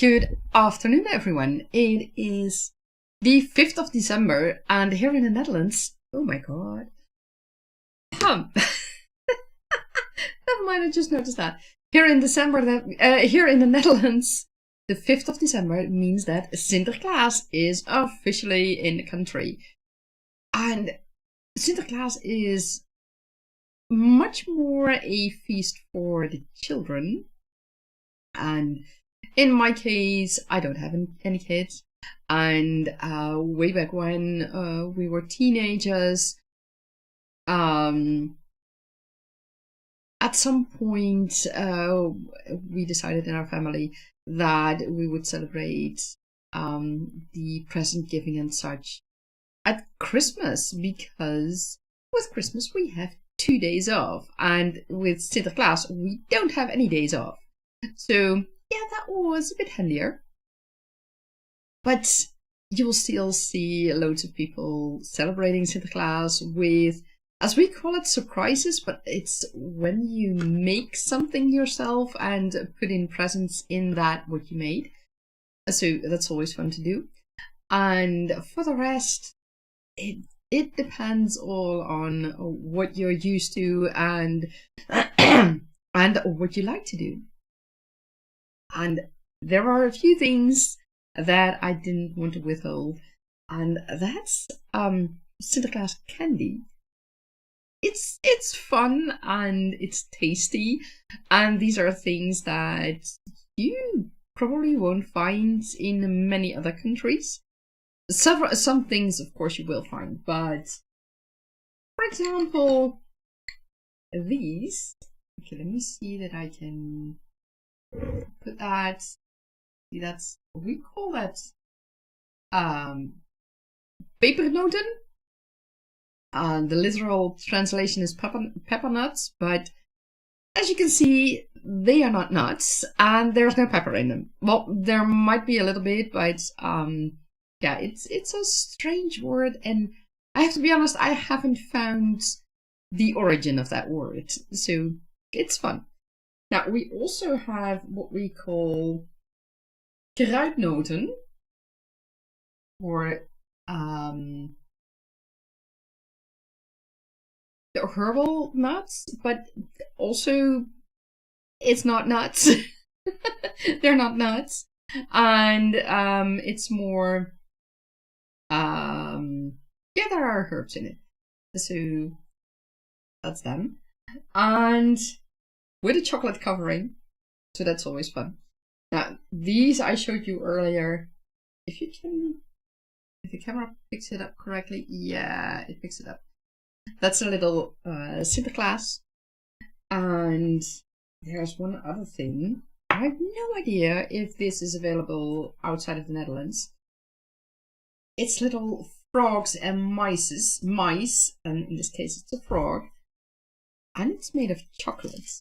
Good afternoon, everyone. It is the 5th of December, and here in the Netherlands, oh my god. Never mind, I just noticed that. Here in here in the Netherlands, the 5th of December means that Sinterklaas is officially in the country. And Sinterklaas is much more a feast for the children. And in my case, I don't have any kids. And way back when we were teenagers, at some point we decided in our family that we would celebrate the present giving and such at Christmas, because with Christmas we have 2 days off, and with Sinterklaas we don't have any days off. So yeah, that was a bit handier. But you will still see loads of people celebrating Sinterklaas with, as we call it, surprises, but it's when you make something yourself and put in presents in that what you made. So that's always fun to do. And for the rest, it depends all on what you're used to and and what you like to do. And there are a few things that I didn't want to withhold, and that's Sinterklaas candy. It's fun and it's tasty, and these are things that you probably won't find in many other countries. Some things, of course, you will find, but for example, these. Okay, let me see that I can put that. See, we call that pepernoten. The literal translation is pepper nuts, but as you can see, they are not nuts, and there's no pepper in them. Well, there might be a little bit, but yeah, it's a strange word, and I have to be honest, I haven't found the origin of that word, so it's fun. Now, we also have what we call kruidnoten, or the herbal nuts, but also it's not nuts. They're not nuts, and it's more yeah, there are herbs in it, so that's them, and with a chocolate covering, so that's always fun. Now, these I showed you earlier. If the camera picks it up correctly, yeah, it picks it up. That's a little Sinterklaas. And there's one other thing. I have no idea if this is available outside of the Netherlands. It's little frogs and mice, and in this case it's a frog. And it's made of chocolate.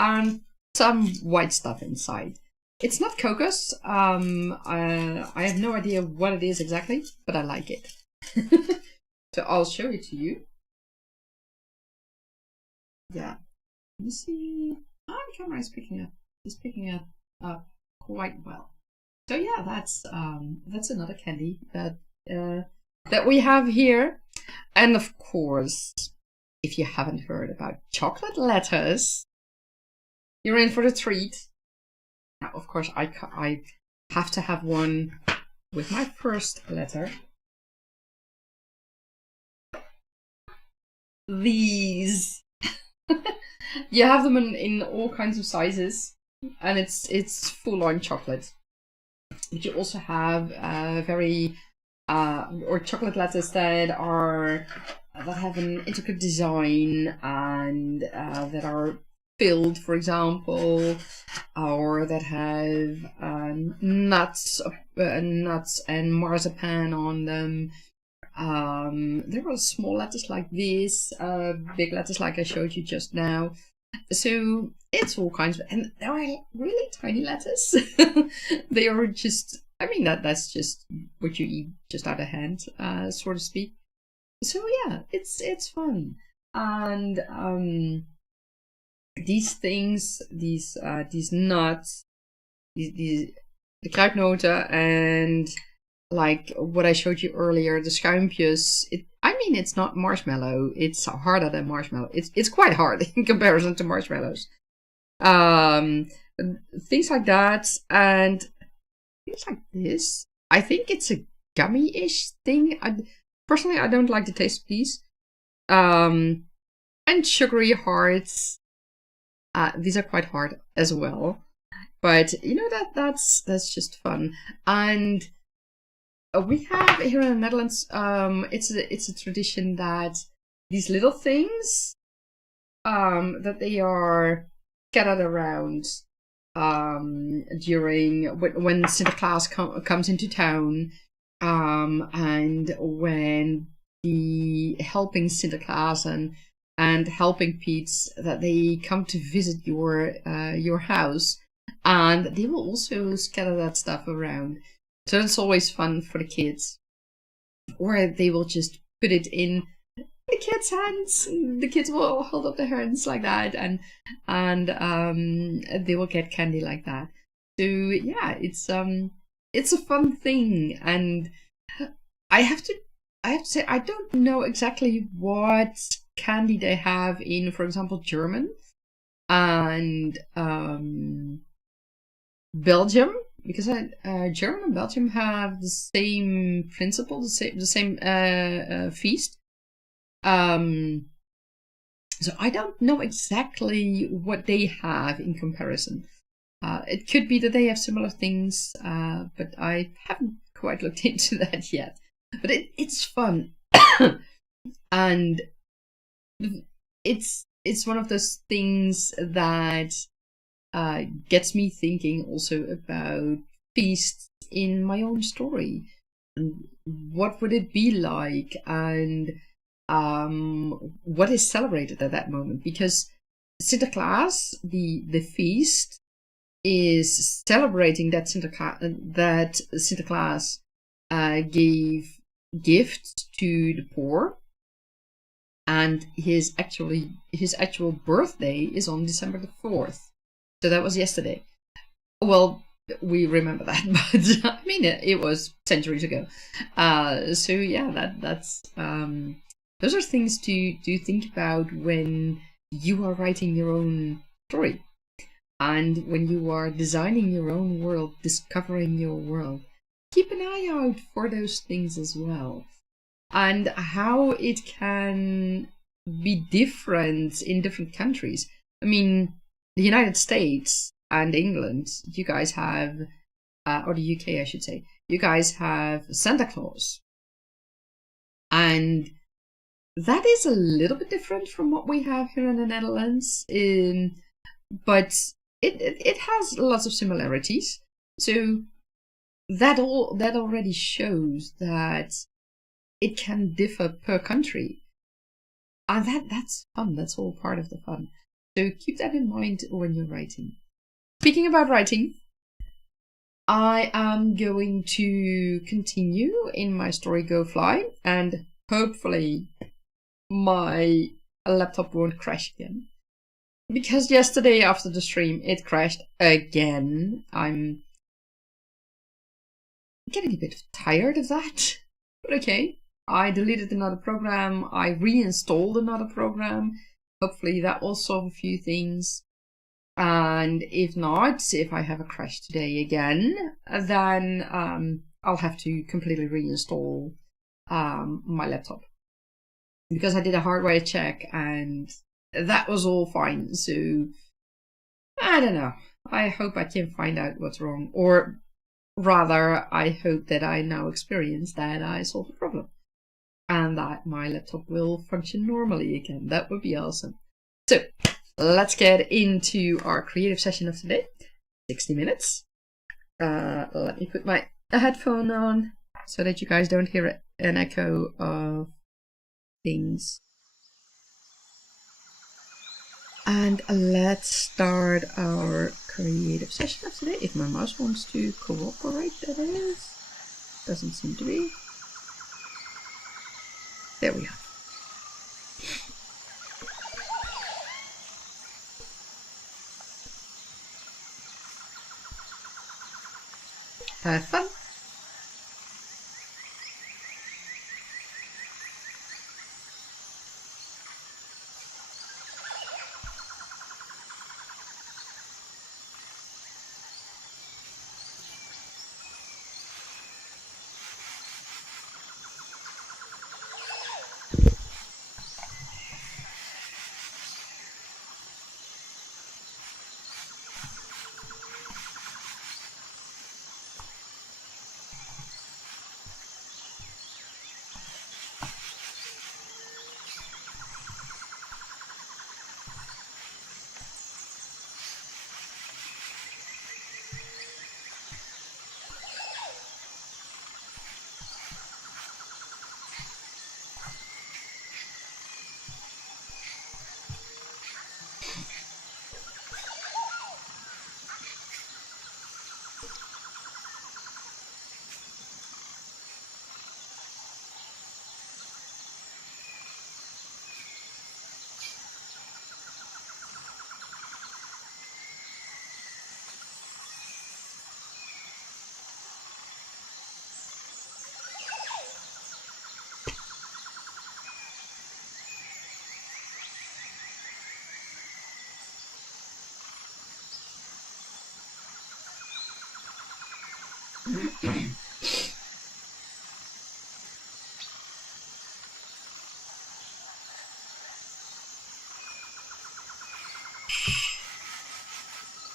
And some white stuff inside. It's not cocos. I have no idea what it is exactly, but I like it. So I'll show it to you. Yeah. Let me see. Oh, the camera is picking up. It's picking up quite well. So yeah, that's another candy that we have here. And of course, if you haven't heard about chocolate letters, you're in for the treat. Now, of course, I have to have one with my first letter. These. You have them in all kinds of sizes, and it's full-on chocolate. But you also have very or chocolate letters that have an intricate design and that are filled, for example, or that have nuts and marzipan on them. There are small letters like this, big letters like I showed you just now. So it's all kinds of, and there are really tiny letters. They are just, I mean, that's just what you eat just out of hand, so to speak. So yeah, it's fun. And these things, these nuts, these the kruidnoten and like what I showed you earlier, the schuimpjes. It's not marshmallow. It's harder than marshmallow. It's quite hard in comparison to marshmallows. Things like that and things like this. I think it's a gummy-ish thing. Personally, I don't like the taste of these. And sugary hearts. These are quite hard as well. But you know that's just fun. And we have here in the Netherlands, it's a tradition that these little things, that they are scattered around during when Sinterklaas comes into town, and when the helping Sinterklaas and helping Pete's, that they come to visit your house, and they will also scatter that stuff around. So it's always fun for the kids. Or they will just put it in the kids' hands. The kids will hold up their hands like that, and they will get candy like that. So yeah, it's a fun thing, and I have to say I don't know exactly what candy they have in, for example, German and Belgium, because German and Belgium have the same principle, the same feast. So I don't know exactly what they have in comparison. It could be that they have similar things, but I haven't quite looked into that yet. But it's fun, and it's one of those things that gets me thinking also about feasts in my own story, and what would it be like, and what is celebrated at that moment, because Sinterklaas, the feast, is celebrating that Sinterklaas gave gifts to the poor, and his actual birthday is on December the 4th. So that was yesterday. Well, we remember that, but I mean it was centuries ago. So yeah, that's those are things to think about when you are writing your own story, and when you are designing your own world, discovering your world. Keep an eye out for those things as well, and how it can be different in different countries. I mean, the United States and England, you guys have, or the UK, I should say, you guys have Santa Claus. And that is a little bit different from what we have here in the Netherlands, but it has lots of similarities. So that already shows that it can differ per country. And that's fun. That's all part of the fun. So keep that in mind when you're writing. Speaking about writing, I am going to continue in my story Go Fly, and hopefully my laptop won't crash again. Because yesterday after the stream it crashed again. I'm getting a bit tired of that, but okay. I deleted another program, I reinstalled another program. Hopefully that will solve a few things. And if not, if I have a crash today again, then I'll have to completely reinstall my laptop. Because I did a hardware check and that was all fine. So, I don't know. I hope I can find out what's wrong. Or rather, I hope that I now experience that I solved the problem, and that my laptop will function normally again. That would be awesome. So, let's get into our creative session of today. 60 minutes. Let me put my headphone on so that you guys don't hear an echo of things. And let's start our creative session of today. If my mouse wants to cooperate, that is. Doesn't seem to be. There we are. Have fun.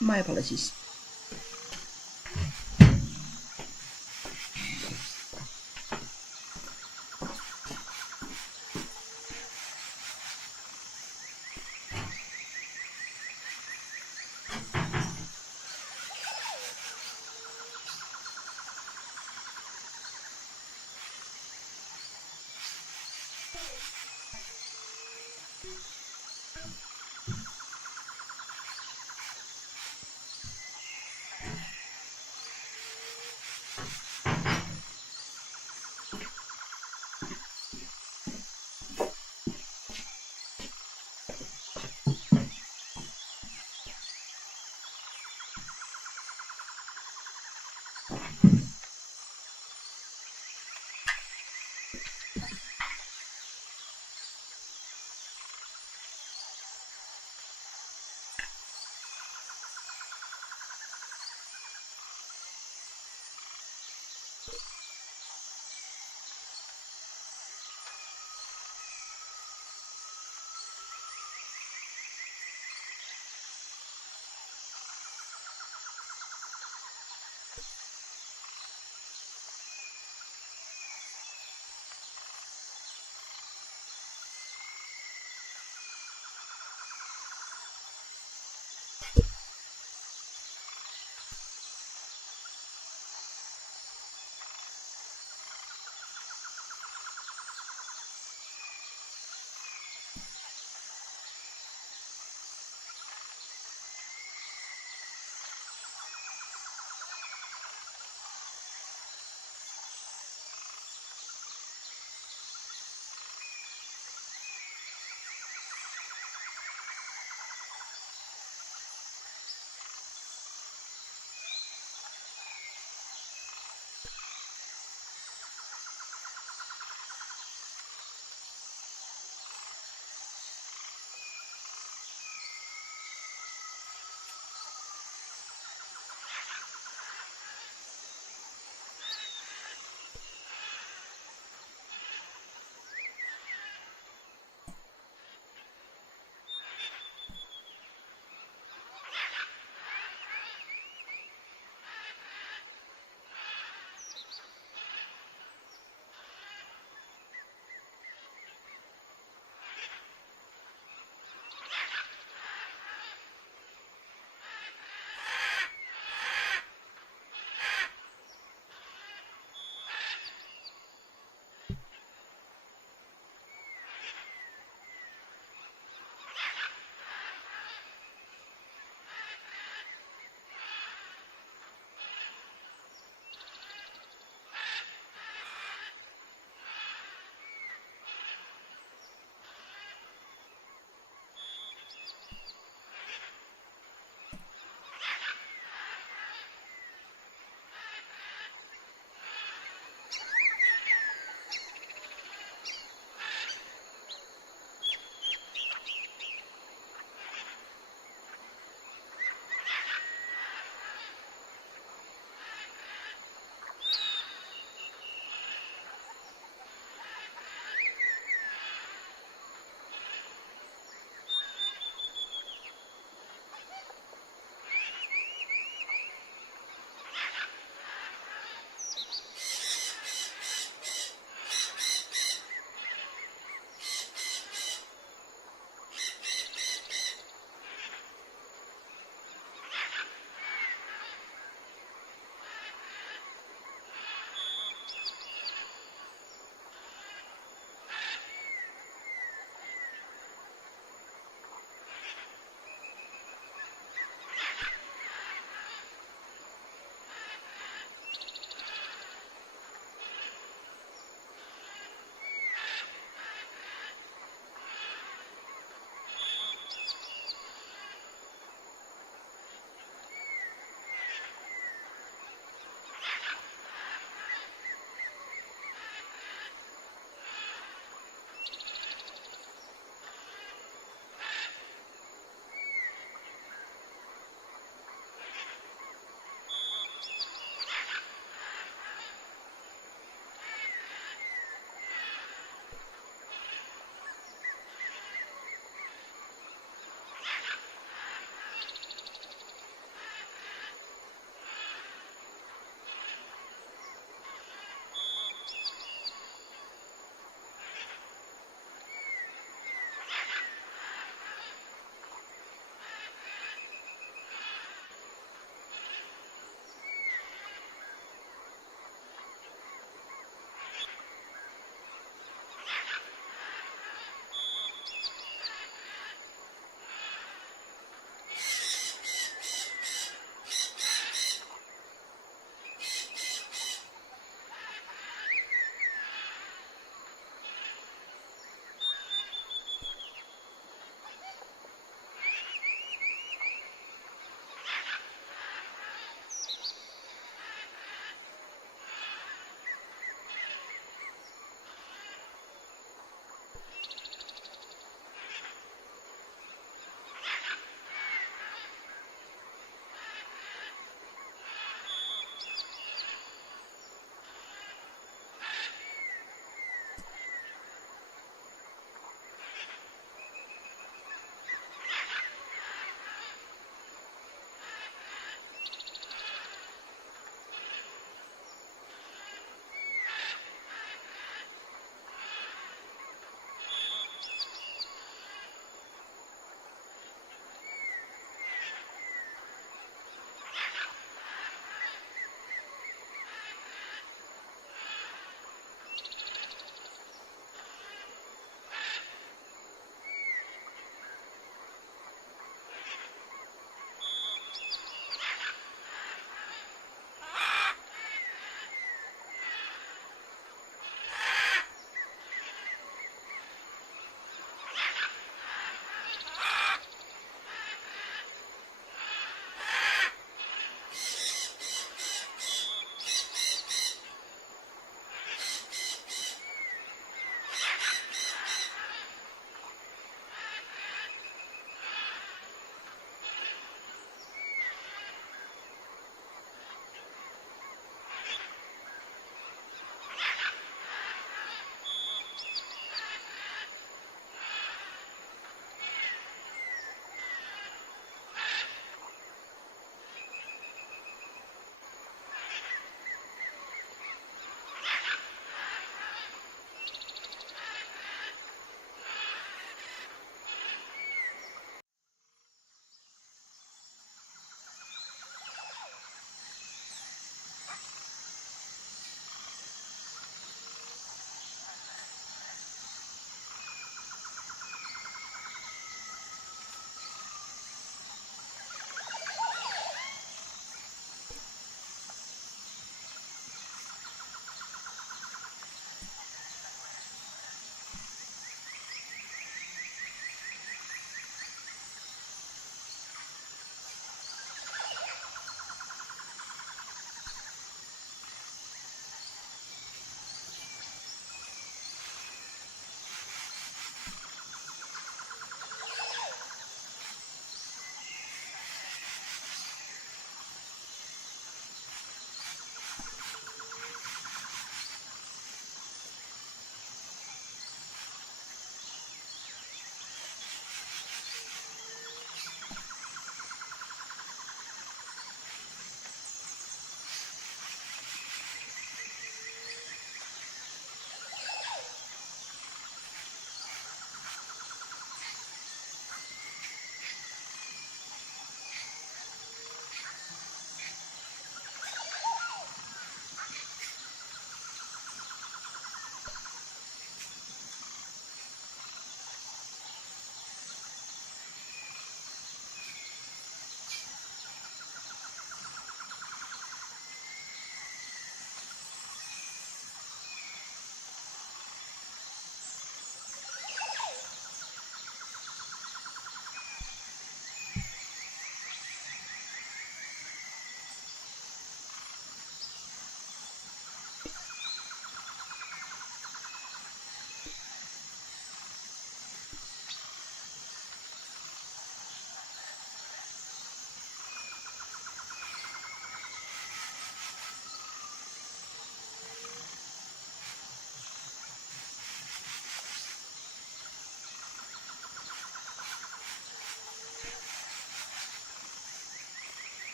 My apologies.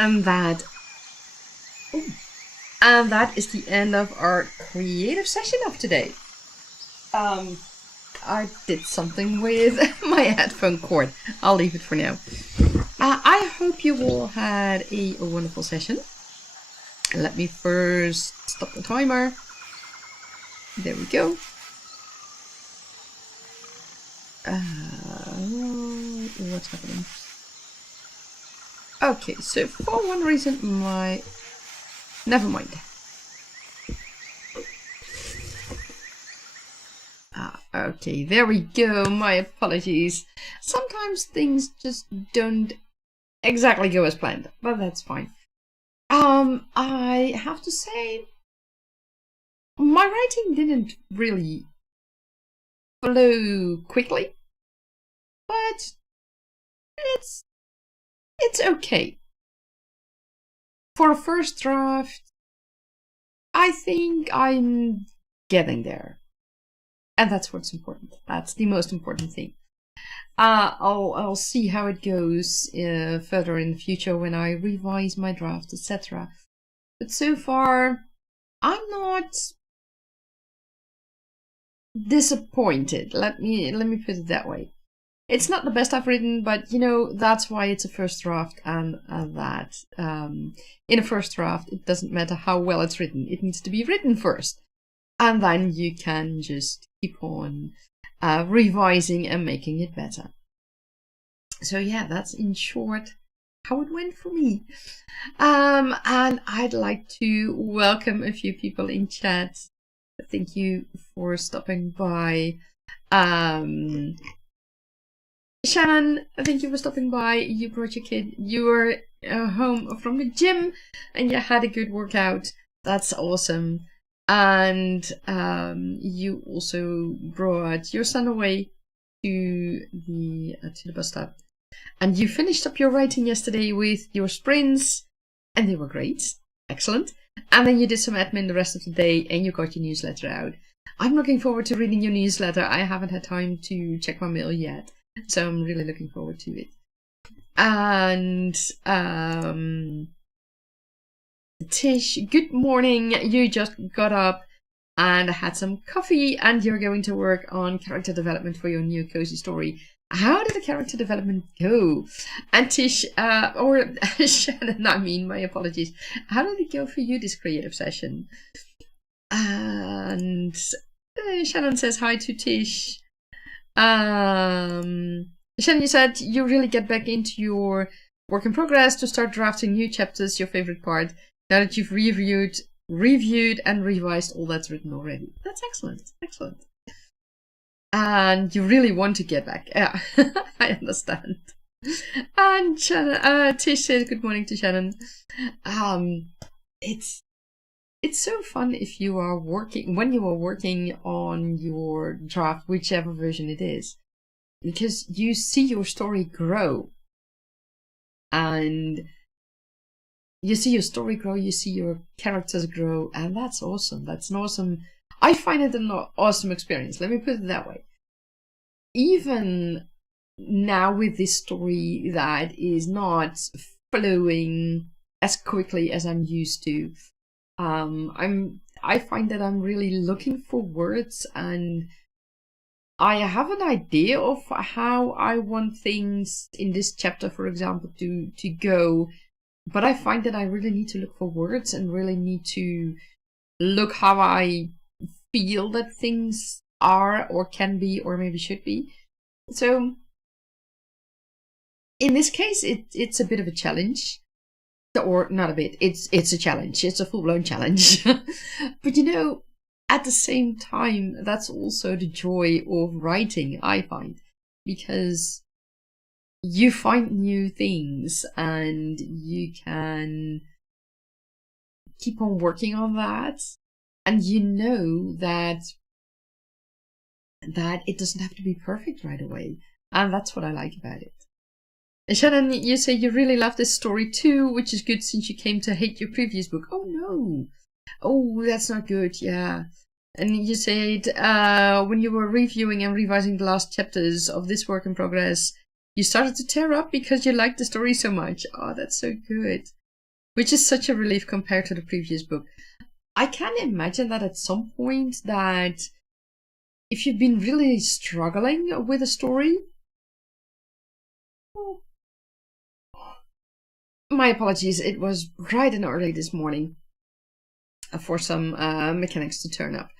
And that, and that is the end of our creative session of today. I did something with my headphone cord. I'll leave it for now. I hope you all had a wonderful session. Let me first stop the timer. There we go. What's happening? Okay, so for one reason never mind. Okay, there we go. My apologies. Sometimes things just don't exactly go as planned, but that's fine. I have to say, my writing didn't really flow quickly, but it's okay. For a first draft, I think I'm getting there. And that's what's important. That's the most important thing. I'll see how it goes further in the future when I revise my draft, etc. But so far, I'm not disappointed. Let me put it that way. It's not the best I've written, but you know, that's why it's a first draft, and that in a first draft it doesn't matter how well it's written. It needs to be written first, and then you can just keep on revising and making it better. So yeah, that's in short how it went for me. And I'd like to welcome a few people in chat. Thank you for stopping by. Shannon, thank you for stopping by. You brought your kid. You were home from the gym and you had a good workout. That's awesome. And you also brought your son away to the bus stop. And you finished up your writing yesterday with your sprints, and they were great. Excellent. And then you did some admin the rest of the day, and you got your newsletter out. I'm looking forward to reading your newsletter. I haven't had time to check my mail yet, so I'm really looking forward to it. And Tish, good morning. You just got up and had some coffee, and you're going to work on character development for your new cozy story. How did the character development go? And Tish, or Shannon, I mean, my apologies. How did it go for you this creative session? And Shannon says hi to Tish. Shannon, you said you really get back into your work in progress to start drafting new chapters, your favorite part, now that you've reviewed and revised all that's written already. That's excellent. Excellent. And you really want to get back. Yeah, I understand. And Shannon, Tish says good morning to Shannon. It's so fun if you are when you are working on your draft, whichever version it is, because you see your story grow. And you see your story grow, you see your characters grow, and that's awesome. That's an awesome... I find it an awesome experience. Let me put it that way. Even now with this story that is not flowing as quickly as I'm used to, I find that I'm really looking for words, and I have an idea of how I want things in this chapter, for example, to go. But I find that I really need to look for words and really need to look how I feel that things are or can be or maybe should be. So in this case, it's a bit of a challenge. Or not a bit, it's a challenge. It's a full-blown challenge. But you know, at the same time, that's also the joy of writing, I find. Because you find new things and you can keep on working on that. And you know that it doesn't have to be perfect right away. And that's what I like about it. And Shannon, you say you really love this story too, which is good since you came to hate your previous book. Oh no. Oh, that's not good, yeah. And you said when you were reviewing and revising the last chapters of this work in progress, you started to tear up because you liked the story so much. Oh, that's so good. which is such a relief compared to the previous book. I can imagine that at some point that if you've been really struggling with a story, my apologies, it was bright and early this morning for some mechanics to turn up.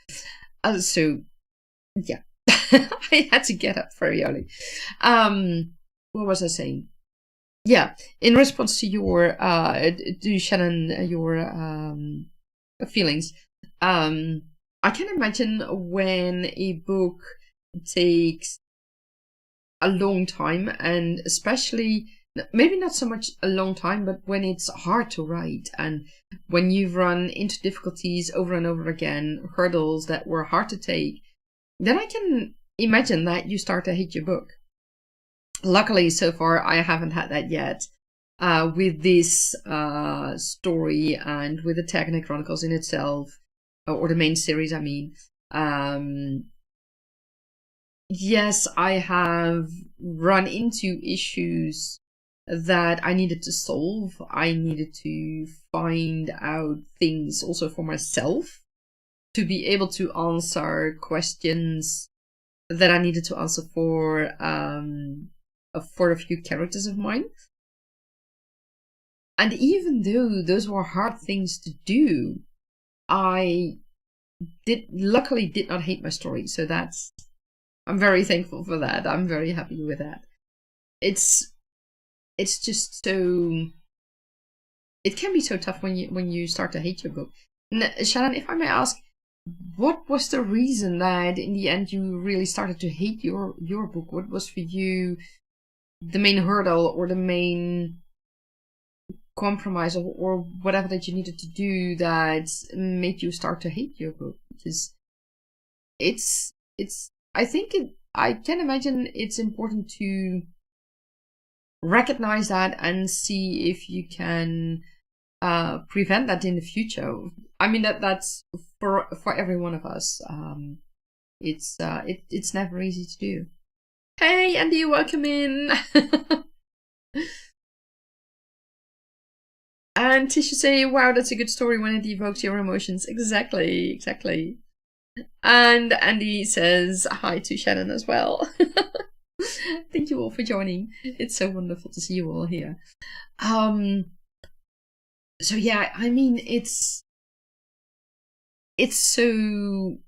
So, yeah, I had to get up very early. What was I saying? Yeah, in response to your, to Shannon, your feelings, I can imagine when a book takes a long time, and especially, maybe not so much a long time, but when it's hard to write and when you've run into difficulties over and over again, hurdles that were hard to take, then I can imagine that you start to hate your book. Luckily, so far, I haven't had that yet with this story and with the Tergaenae Chronicles in itself, or the main series, I mean. Yes, I have run into issues that I needed to solve. I needed to find out things also for myself to be able to answer questions that I needed to answer for a few characters of mine. And even though those were hard things to do, I luckily did not hate my story. So I'm very thankful for that. I'm very happy with that. It's just so, it can be so tough when you start to hate your book. Shannon, if I may ask, what was the reason that in the end you really started to hate your book? What was for you the main hurdle or the main compromise or whatever that you needed to do that made you start to hate your book? Because I can imagine it's important to recognize that and see if you can prevent that in the future. I mean, that's for every one of us. It's never easy to do. Hey, Andy, welcome in. And Tisha say, wow, that's a good story when it evokes your emotions. Exactly. And Andy says hi to Shannon as well. Thank you all for joining. It's so wonderful to see you all here. So yeah, I mean, it's so,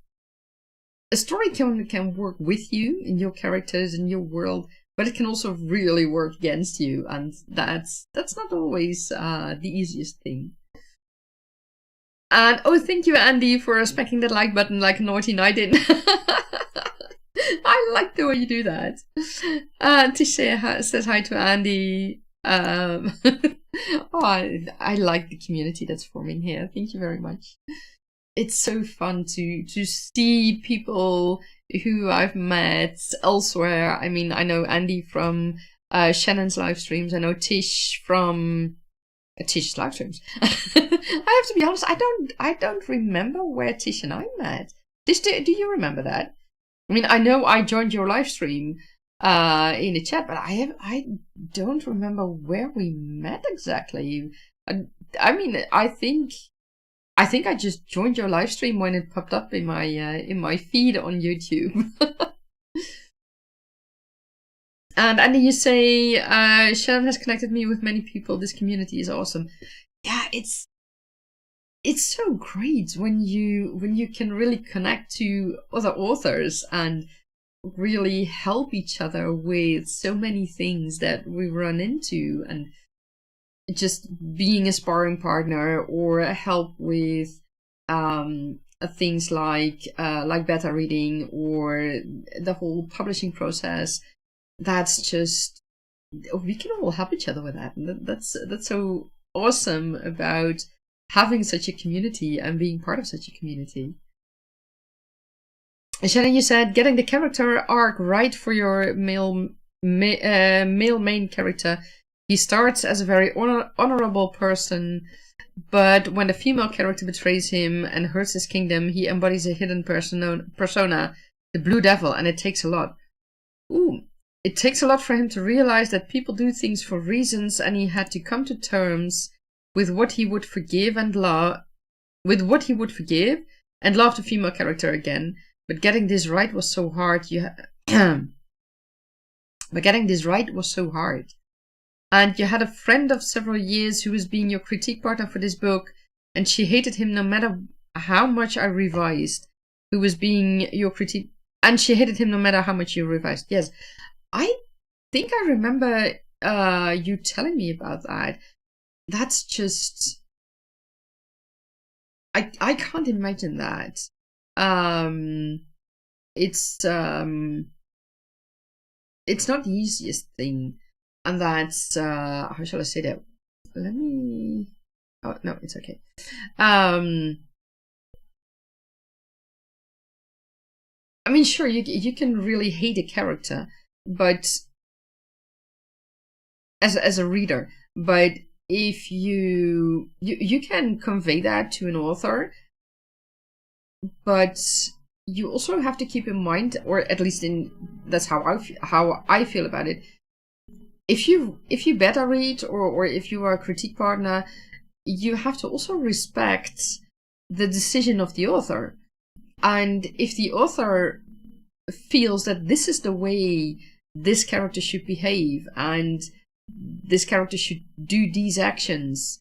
a story can work with you in your characters in your world, but it can also really work against you, and that's not always the easiest thing. And oh, thank you, Andy, for smacking that like button like a naughty nightin. I like the way you do that. Tisha says hi to Andy. Oh, I like the community that's forming here. Thank you very much. It's so fun to see people who I've met elsewhere. I mean, I know Andy from Shannon's live streams. I know Tish from Tish's live streams. I have to be honest, I don't remember where Tish and I met. Tish, do you remember that? I mean, I know I joined your live stream in the chat, but I don't remember where we met exactly. I mean, I think I just joined your live stream when it popped up in my feed on YouTube. And Andy, you say Shannon has connected me with many people. This community is awesome. Yeah, it's so great when you can really connect to other authors and really help each other with so many things that we run into, and just being a sparring partner or help with things like beta reading or the whole publishing process. That's just, we can all help each other with that, and that's so awesome about having such a community and being part of such a community. Shannon, you said getting the character arc right for your male main character. He starts as a very honorable person, but when the female character betrays him and hurts his kingdom, he embodies a hidden persona, the Blue Devil, and it takes a lot. It takes a lot for him to realize that people do things for reasons, and he had to come to terms with what he would forgive and love the female character again. But getting this right was so hard. But getting this right was so hard. And you had a friend of several years who was being your critique partner for this book, and she hated him no matter how much I revised. Who was being your critique, and she hated him no matter how much you revised. Yes, I think I remember you telling me about that. That's just, I can't imagine that. It's not the easiest thing, and that's how shall I say that? Let me. Oh no, it's okay. I mean, sure, you can really hate a character, but as a reader, but if you can convey that to an author, but you also have to keep in mind, or at least that's how I feel about it. If you beta read or if you are a critique partner, you have to also respect the decision of the author. And if the author feels that this is the way this character should behave and this character should do these actions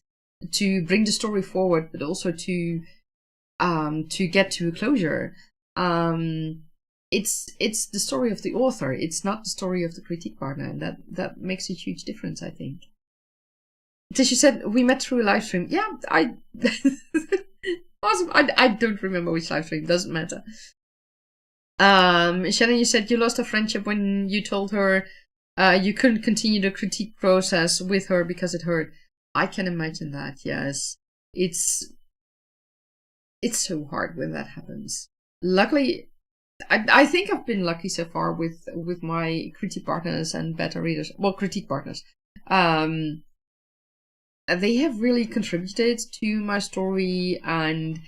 to bring the story forward, but also to get to a closure, it's the story of the author. It's not the story of the critique partner, and that makes a huge difference, I think. So she said we met through a live stream. Yeah, awesome. I don't remember which live stream. Doesn't matter. Shannon, you said you lost a friendship when you told her you couldn't continue the critique process with her because it hurt. I can imagine that. Yes, it's so hard when that happens. Luckily, I think I've been lucky so far with my critique partners and beta readers. Well, critique partners. They have really contributed to my story and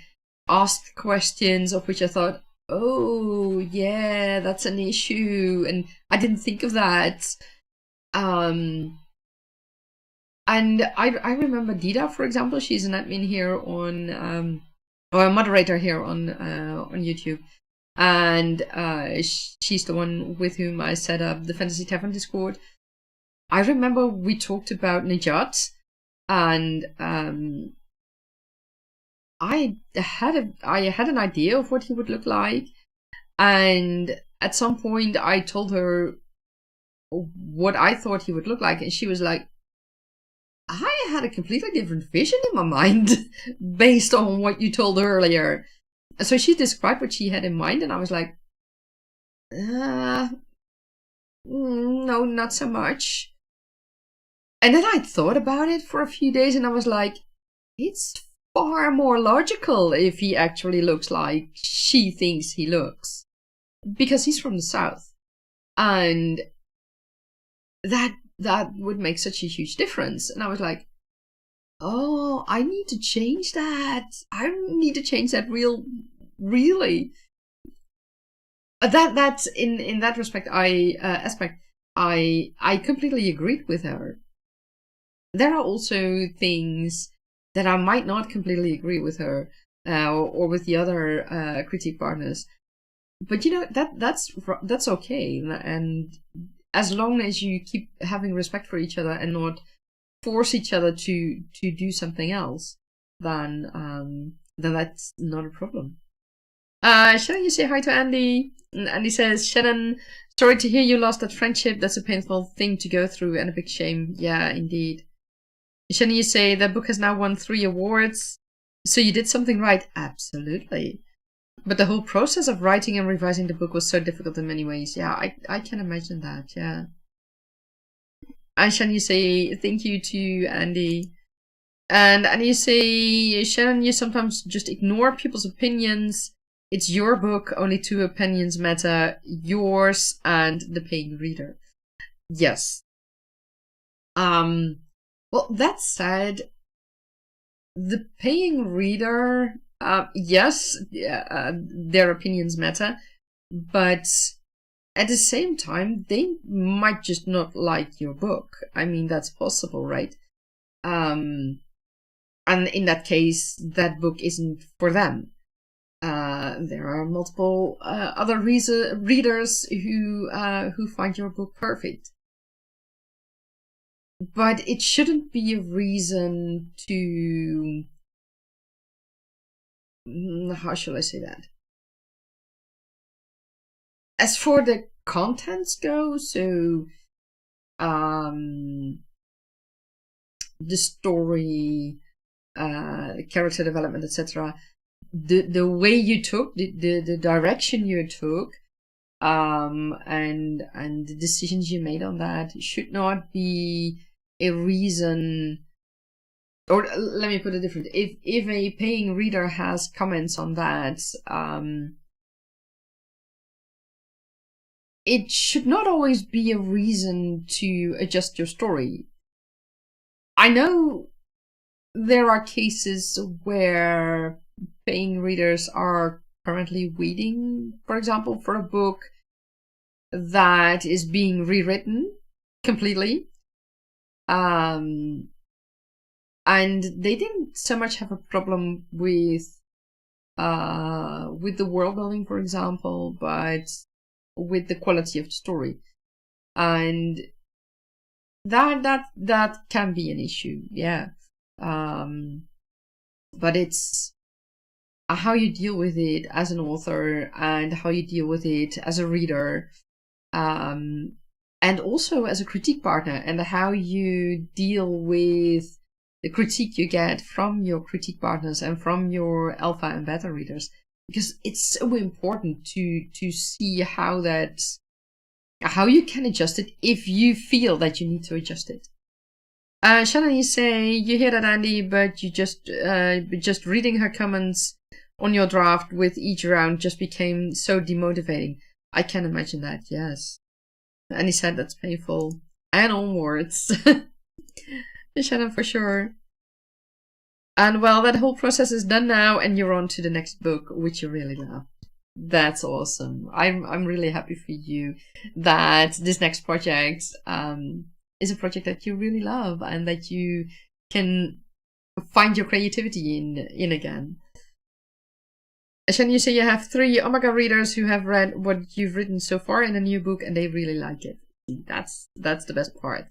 asked questions of which I thought, oh yeah, that's an issue, and I didn't think of that. And I remember Dida, for example. She's an admin here on or a moderator here on YouTube, and she's the one with whom I set up the Fantasy Tavern Discord. I remember we talked about Nejat, and I had an idea of what he would look like, and at some point I told her what I thought he would look like, and she was like, I had a completely different vision in my mind based on what you told her earlier. So she described what she had in mind, and I was like, no, not so much. And then I thought about it for a few days, and I was like, it's far more logical if he actually looks like she thinks he looks. Because he's from the South. And that would make such a huge difference. And I was like, oh, I need to change that. I need to change that really. That's in that respect, I completely agreed with her. There are also things that I might not completely agree with her or with the other critique partners, but you know that's okay. And as long as you keep having respect for each other and not force each other to do something else, then that's not a problem. Shannon, you say hi to Andy. And Andy says, Shannon, sorry to hear you lost that friendship. That's a painful thing to go through and a big shame. Yeah, indeed. Shannon, you say that book has now won 3 awards. So you did something right. Absolutely. But the whole process of writing and revising the book was so difficult in many ways. Yeah, I can imagine that. Yeah. And Shannon, you say thank you to Andy. And you say, Shannon, you sometimes just ignore people's opinions. It's your book, only 2 opinions matter, yours and the paying reader. Yes. Well, that said, the paying reader, yes, their opinions matter, but at the same time, they might just not like your book. I mean, that's possible, right? and in that case, that book isn't for them. There are multiple other readers who find your book perfect. But it shouldn't be a reason to... How shall I say that? As for the contents go, so the story, character development, etc., the way you took, the direction you took, and the decisions you made on that should not be a reason. Or let me put it different. If a paying reader has comments on that, it should not always be a reason to adjust your story. I know there are cases where paying readers are currently waiting, for example, for a book that is being rewritten completely. And they didn't so much have a problem with the world building, for example, but with the quality of the story. And that can be an issue, yeah. But it's how you deal with it as an author and how you deal with it as a reader, and also as a critique partner, and how you deal with the critique you get from your critique partners and from your alpha and beta readers, because it's so important to see how you can adjust it if you feel that you need to adjust it. Shannon, you say you hear that, Andy, but you just reading her comments on your draft with each round just became so demotivating. I can imagine that, yes. And he said that's painful. And onwards. Shannon, for sure. And well, that whole process is done now, and you're on to the next book, which you really love. That's awesome. I'm really happy for you that this next project is a project that you really love and that you can find your creativity in again. Shannon, you say you have 3 Omega readers who have read what you've written so far in a new book and they really like it. That's the best part.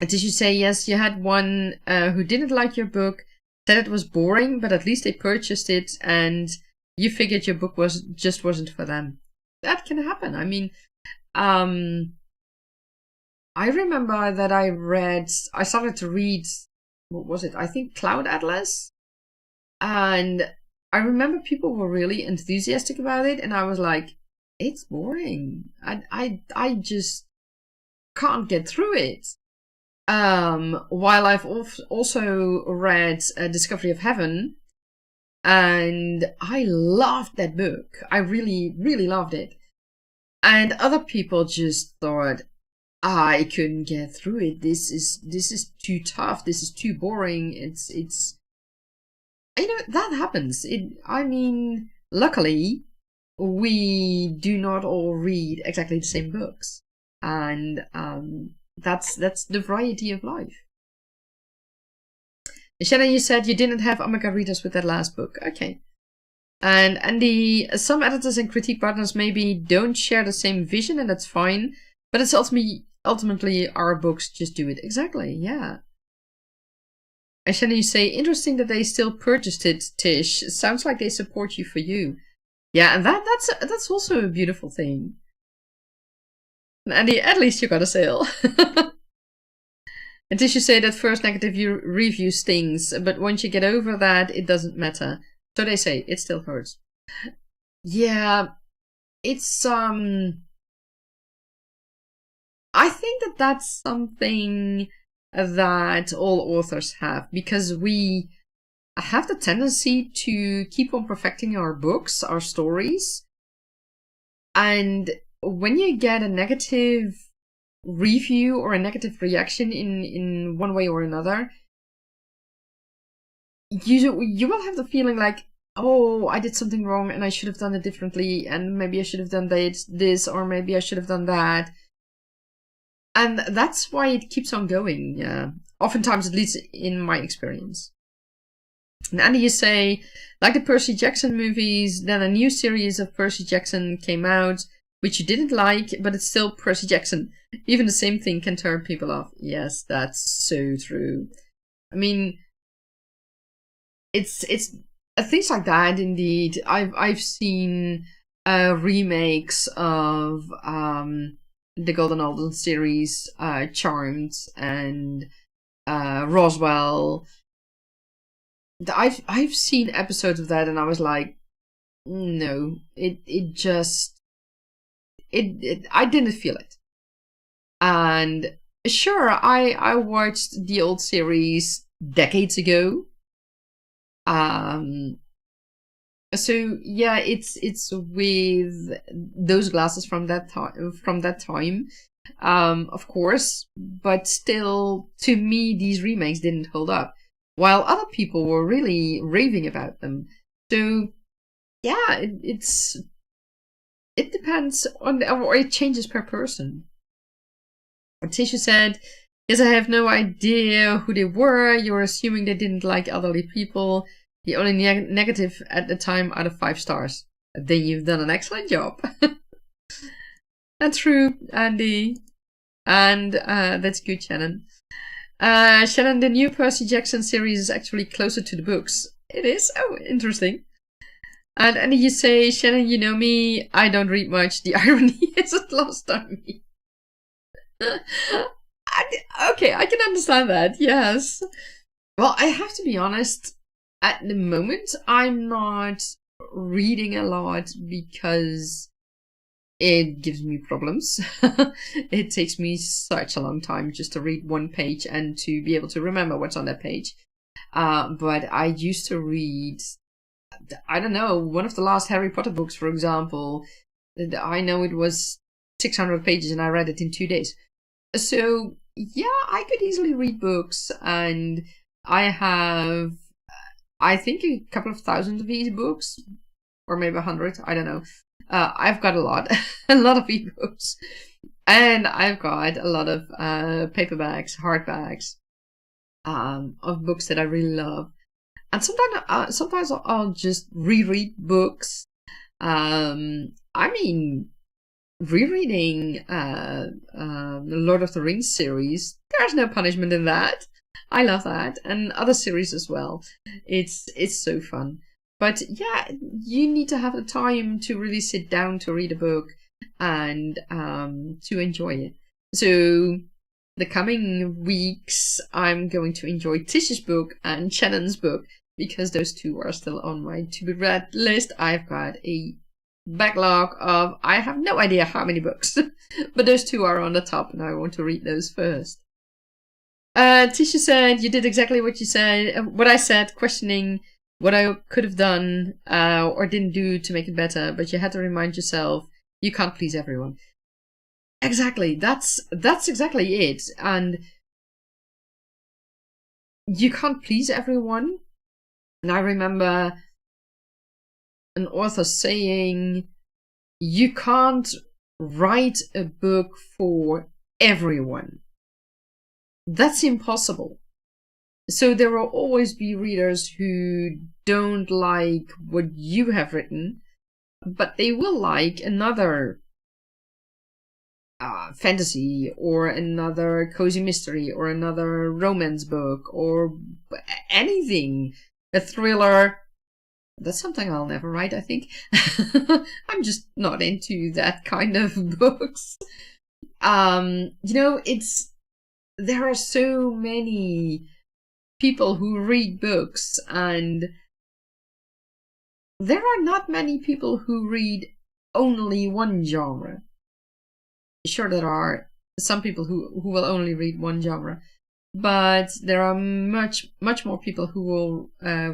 Did you say, yes, you had one who didn't like your book, said it was boring, but at least they purchased it and you figured your book wasn't for them. That can happen. I mean, I remember that I started to read, what was it? I think Cloud Atlas. And I remember people were really enthusiastic about it, and I was like, it's boring. I just can't get through it. While I've also read Discovery of Heaven, and I loved that book. I really, really loved it. And other people just thought, I couldn't get through it. This is too tough. This is too boring. It's that happens. I mean, luckily, we do not all read exactly the same books, and that's the variety of life. Shannon, you said you didn't have Omega readers with that last book. Okay. And some editors and critique partners maybe don't share the same vision, and that's fine. But it's ultimately our books just do it. Exactly, yeah. And Shannon, you say, interesting that they still purchased it, Tish. It sounds like they support you for you. Yeah, and that's also a beautiful thing. And Andy, at least you got a sale. And Tish, you say that first negative review stings, but once you get over that, it doesn't matter. So they say, it still hurts. Yeah, it's, I think that's something that all authors have, because we have the tendency to keep on perfecting our books, our stories. And when you get a negative review or a negative reaction in one way or another, you will have the feeling like, oh, I did something wrong and I should have done it differently, and maybe I should have done this, or maybe I should have done that. And that's why it keeps on going, yeah. oftentimes, at least in my experience. And Andy, you say, like the Percy Jackson movies, then a new series of Percy Jackson came out, which you didn't like, but it's still Percy Jackson. Even the same thing can turn people off. Yes, that's so true. I mean, it's things like that. Indeed, I've seen remakes of the Golden Album series, Charmed and Roswell. I've seen episodes of that, and I was like, no, I didn't feel it. And sure, I watched the old series decades ago. So yeah, it's with those glasses from that time, of course, but still, to me, these remakes didn't hold up, while other people were really raving about them. So yeah, it depends on, or it changes per person. Tisha said, yes, I have no idea who they were. You're assuming they didn't like elderly people. The only negative at the time out of 5 stars. Then you've done an excellent job. That's true, Andy. And that's good, Shannon. Shannon, the new Percy Jackson series is actually closer to the books. It is? Oh, interesting. And Andy, you say, Shannon, you know me. I don't read much. The irony isn't lost on me. Okay, I can understand that, yes. Well, I have to be honest. At the moment, I'm not reading a lot because it gives me problems. It takes me such a long time just to read one page and to be able to remember what's on that page. But I used to read, I don't know, one of the last Harry Potter books, for example. I know it was 600 pages and I read it in 2 days. So, yeah, I could easily read books, and I have, I think, a couple of thousand of these books, or maybe 100, I don't know. I've got a lot, a lot of ebooks, and I've got a lot of paperbacks, hardbacks, of books that I really love. And sometimes I'll just reread books. I mean, rereading the Lord of the Rings series, there's no punishment in that. I love that, and other series as well. It's so fun. But yeah, you need to have the time to really sit down to read a book and to enjoy it. So the coming weeks, I'm going to enjoy Tish's book and Shannon's book, because those two are still on my to-be-read list. I've got a backlog of, I have no idea how many books, but those two are on the top, and I want to read those first. Tisha said, you did exactly what you said, what I said, questioning what I could have done or didn't do to make it better, but you had to remind yourself you can't please everyone. Exactly, that's exactly it. And you can't please everyone. And I remember an author saying, you can't write a book for everyone. That's impossible. So there will always be readers who don't like what you have written, but they will like another fantasy, or another cozy mystery, or another romance book, or anything. A thriller. That's something I'll never write, I think. I'm just not into that kind of books. There are so many people who read books, and there are not many people who read only one genre. Sure, there are some people who will only read one genre, but there are much more people who will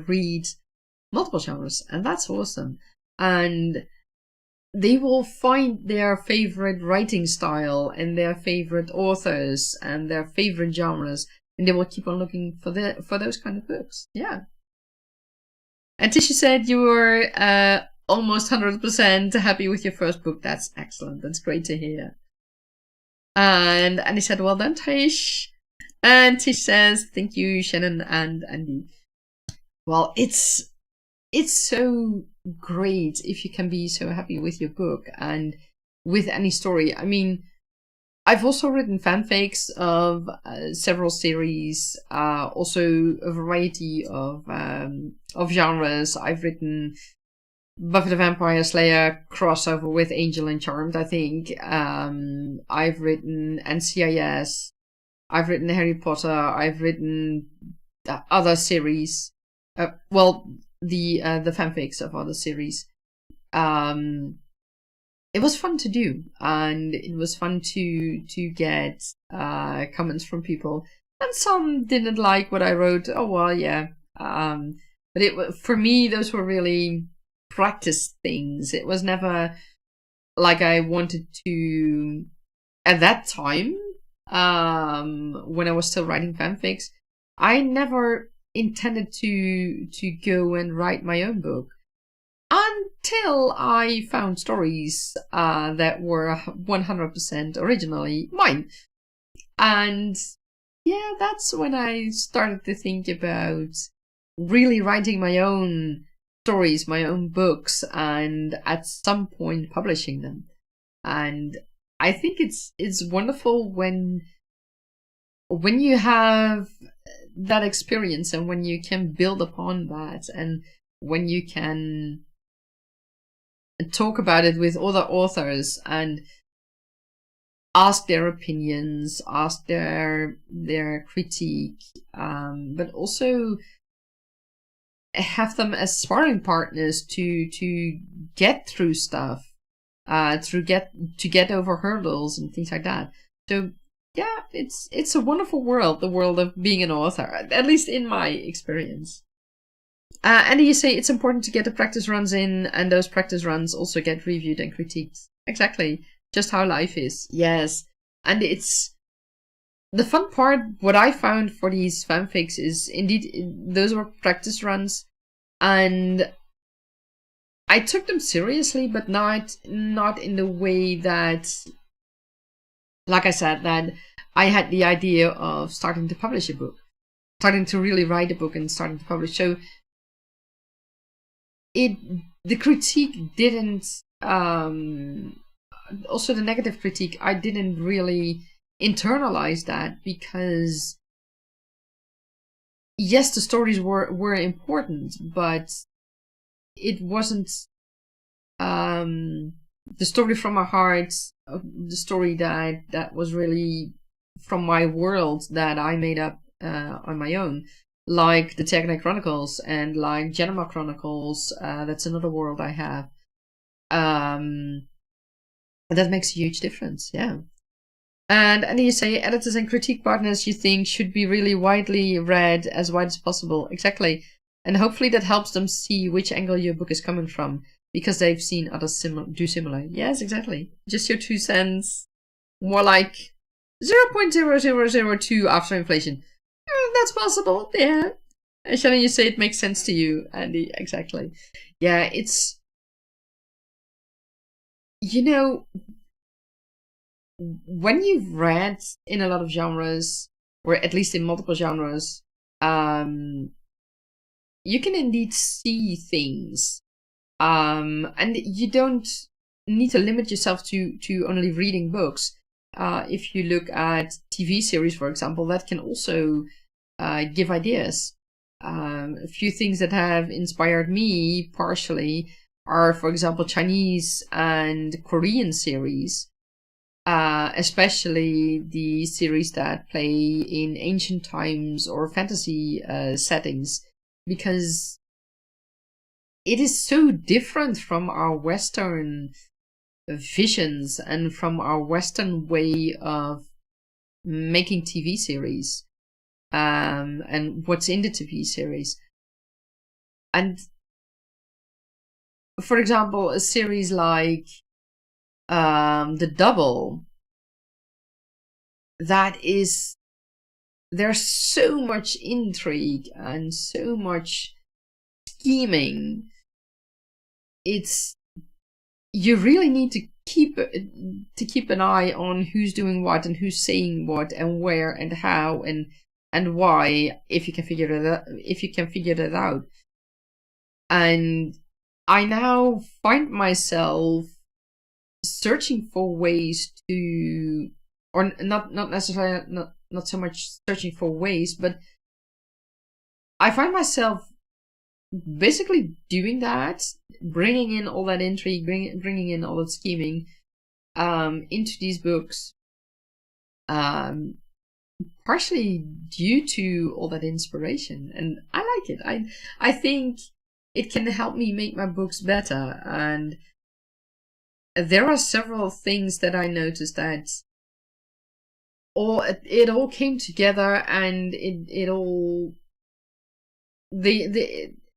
read multiple genres, and that's awesome. And they will find their favorite writing style and their favorite authors and their favorite genres, and they will keep on looking for those kind of books. Yeah. And Tisha said you were almost 100% happy with your first book. That's excellent. That's great to hear. And he said, well done, Tish. And Tish says, thank you, Shannon and Andy. Well, it's so great if you can be so happy with your book and with any story. I mean, I've also written fanfics of several series, also a variety of genres. I've written Buffy the Vampire Slayer crossover with Angel and Charmed, I think. I've written NCIS. I've written Harry Potter. I've written other series. Well, the fanfics of other series. It was fun to do, and it was fun to get comments from people. And some didn't like what I wrote. Oh well, yeah. But for me, those were really practice things. It was never like I wanted to at that time. When I was still writing fanfics, I never intended to go and write my own book until I found stories that were 100% originally mine. And yeah, that's when I started to think about really writing my own stories, my own books, and at some point publishing them. And I think it's wonderful when you have that experience and when you can build upon that and when you can talk about it with other authors and ask their opinions, ask their critique, but also have them as sparring partners to get through stuff, to get over hurdles and things like that. So yeah, it's a wonderful world, the world of being an author, at least in my experience. And you say it's important to get the practice runs in, and those practice runs also get reviewed and critiqued. Exactly. Just how life is. Yes. And it's the fun part. What I found for these fanfics is indeed those were practice runs, and I took them seriously, but not in the way that, like I said, that I had the idea of starting to publish a book, starting to really write a book and starting to publish. So the critique didn't, also the negative critique, I didn't really internalize that, because yes, the stories were important, but it wasn't the story from my heart, the story that was really from my world that I made up on my own, like the Tergaenae Chronicles and like Genema Chronicles. That's another world I have. That makes a huge difference, yeah. And you say editors and critique partners you think should be really widely read, as wide as possible. Exactly. And hopefully that helps them see which angle your book is coming from, because they've seen others do similar. Yes, exactly. Just your 2 cents. More like 0.0002 after inflation. That's possible, yeah. And Shannon, you say it makes sense to you, Andy. Exactly. Yeah, it's... You know, when you've read in a lot of genres, or at least in multiple genres, you can indeed see things. And you don't need to limit yourself to only reading books. If you look at TV series, for example, that can also give ideas. A few things that have inspired me partially are, for example, Chinese and Korean series, especially the series that play in ancient times or fantasy settings, because it is so different from our Western visions and from our Western way of making TV series, and what's in the TV series. And for example, a series like The Double, there's so much intrigue and so much scheming. You really need keep an eye on who's doing what and who's saying what and where and how and why, if you can figure that out. And I now find myself searching for ways to, or not necessarily, not so much searching for ways, but I find myself basically doing that, bringing in all that intrigue, bringing in all that scheming into these books, partially due to all that inspiration. And I like it. I think it can help me make my books better. And there are several things that I noticed that it all came together, and it all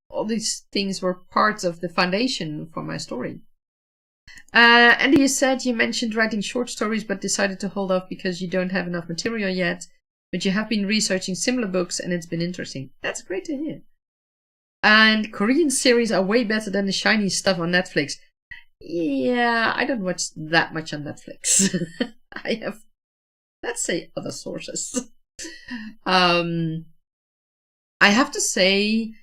all these things were parts of the foundation for my story. And you mentioned writing short stories but decided to hold off because you don't have enough material yet, but you have been researching similar books and it's been interesting. That's great to hear. And Korean series are way better than the shiny stuff on Netflix. Yeah, I don't watch that much on Netflix. I have, let's say, other sources. I have to say,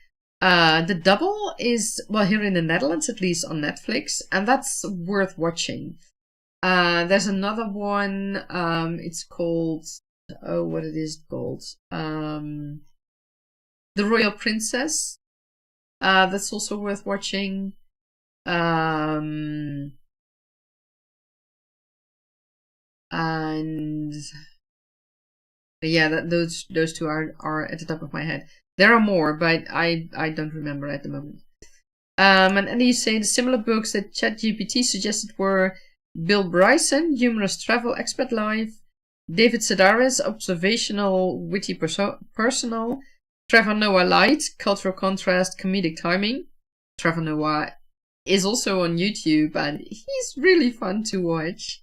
The Double is, well, here in the Netherlands at least, on Netflix, and that's worth watching. There's another one, it's called, what it is called? The Royal Princess. That's also worth watching. And yeah, those two are at the top of my head. There are more, but I don't remember at the moment. And you say the similar books that ChatGPT suggested were Bill Bryson, Humorous Travel Expert Life, David Sedaris, Observational, Witty Personal, Trevor Noah Light, Cultural Contrast, Comedic Timing. Trevor Noah is also on YouTube, and he's really fun to watch.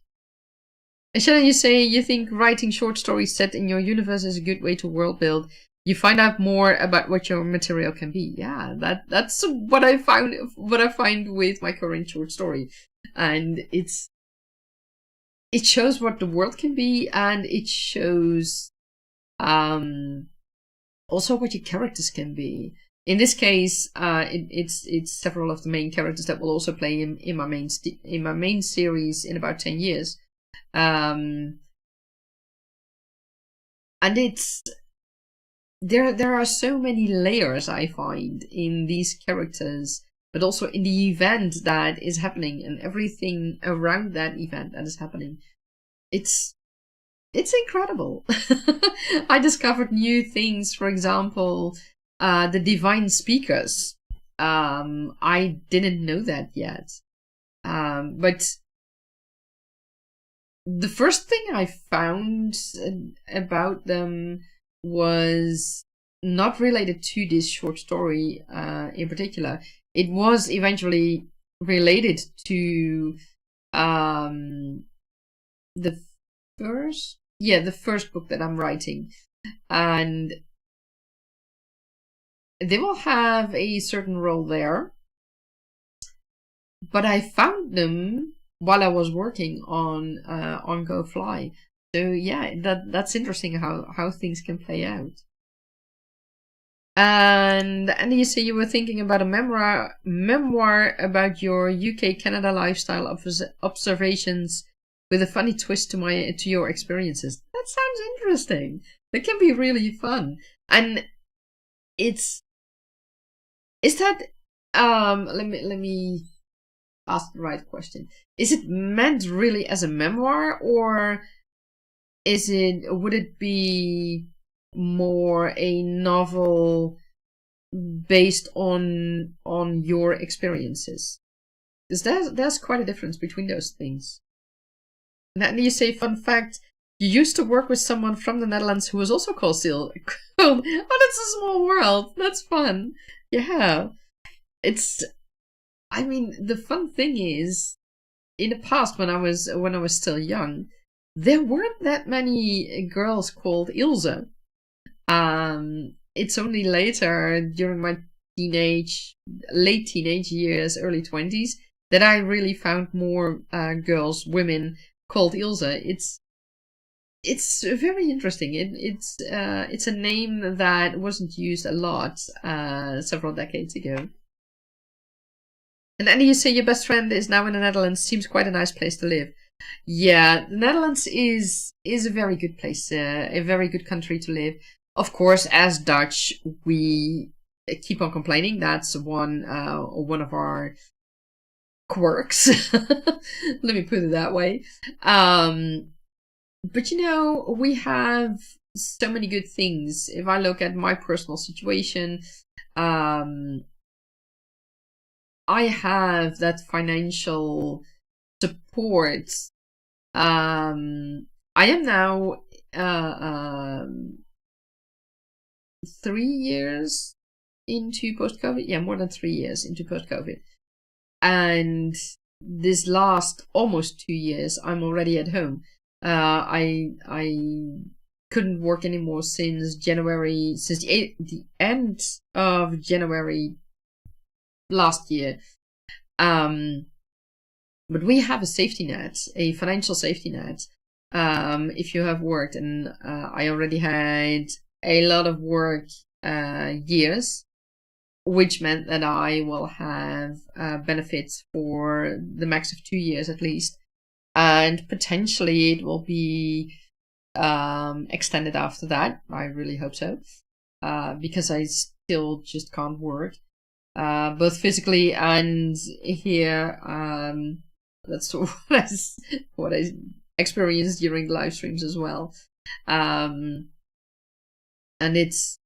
And Shannon, you say you think writing short stories set in your universe is a good way to world build. You find out more about what your material can be. Yeah, that's what I find with my current short story. And it shows what the world can be, and it shows also what your characters can be. In this case, it's several of the main characters that will also play in my main series in about 10 years. And there are so many layers I find in these characters, but also in the event that is happening and everything around that event that is happening. It's incredible. I discovered new things, for example, the divine speakers. I didn't know that yet. But the first thing I found about them was not related to this short story in particular. It was eventually related to the first book that I'm writing. And they will have a certain role there. But I found them while I was working on Go Fly. So yeah, that's interesting how things can play out. And you say you were thinking about a memoir about your UK Canada lifestyle observations with a funny twist to your experiences. That sounds interesting. That can be really fun. And is that let me ask the right question. Is it meant really as a memoir, or would it be more a novel based on your experiences? Because there's quite a difference between those things. And then you say, fun fact, you used to work with someone from the Netherlands who was also called Seal. Oh, that's a small world. That's fun. Yeah. I mean, the fun thing is, in the past, when I was still young, there weren't that many girls called Ilse. It's only later, during my late teenage years, early 20s, that I really found more women called Ilse. It's very interesting. It's a name that wasn't used a lot several decades ago. And then you say your best friend is now in the Netherlands. Seems quite a nice place to live. Yeah, the Netherlands is a very good place, a very good country to live. Of course, as Dutch, we keep on complaining. That's one of our quirks. Let me put it that way. But we have so many good things. If I look at my personal situation, I have that financial support. I am now 3 years into post-COVID. Yeah, more than 3 years into post-COVID. And this last almost 2 years, I'm already at home. I couldn't work anymore since the end of January last year. But we have a safety net, a financial safety net. If you have worked, and I already had a lot of work years, which meant that I will have benefits for the max of 2 years at least. And potentially it will be extended after that. I really hope so. Because I still just can't work. Both physically and here. That's what I experienced during the live streams as well. And it's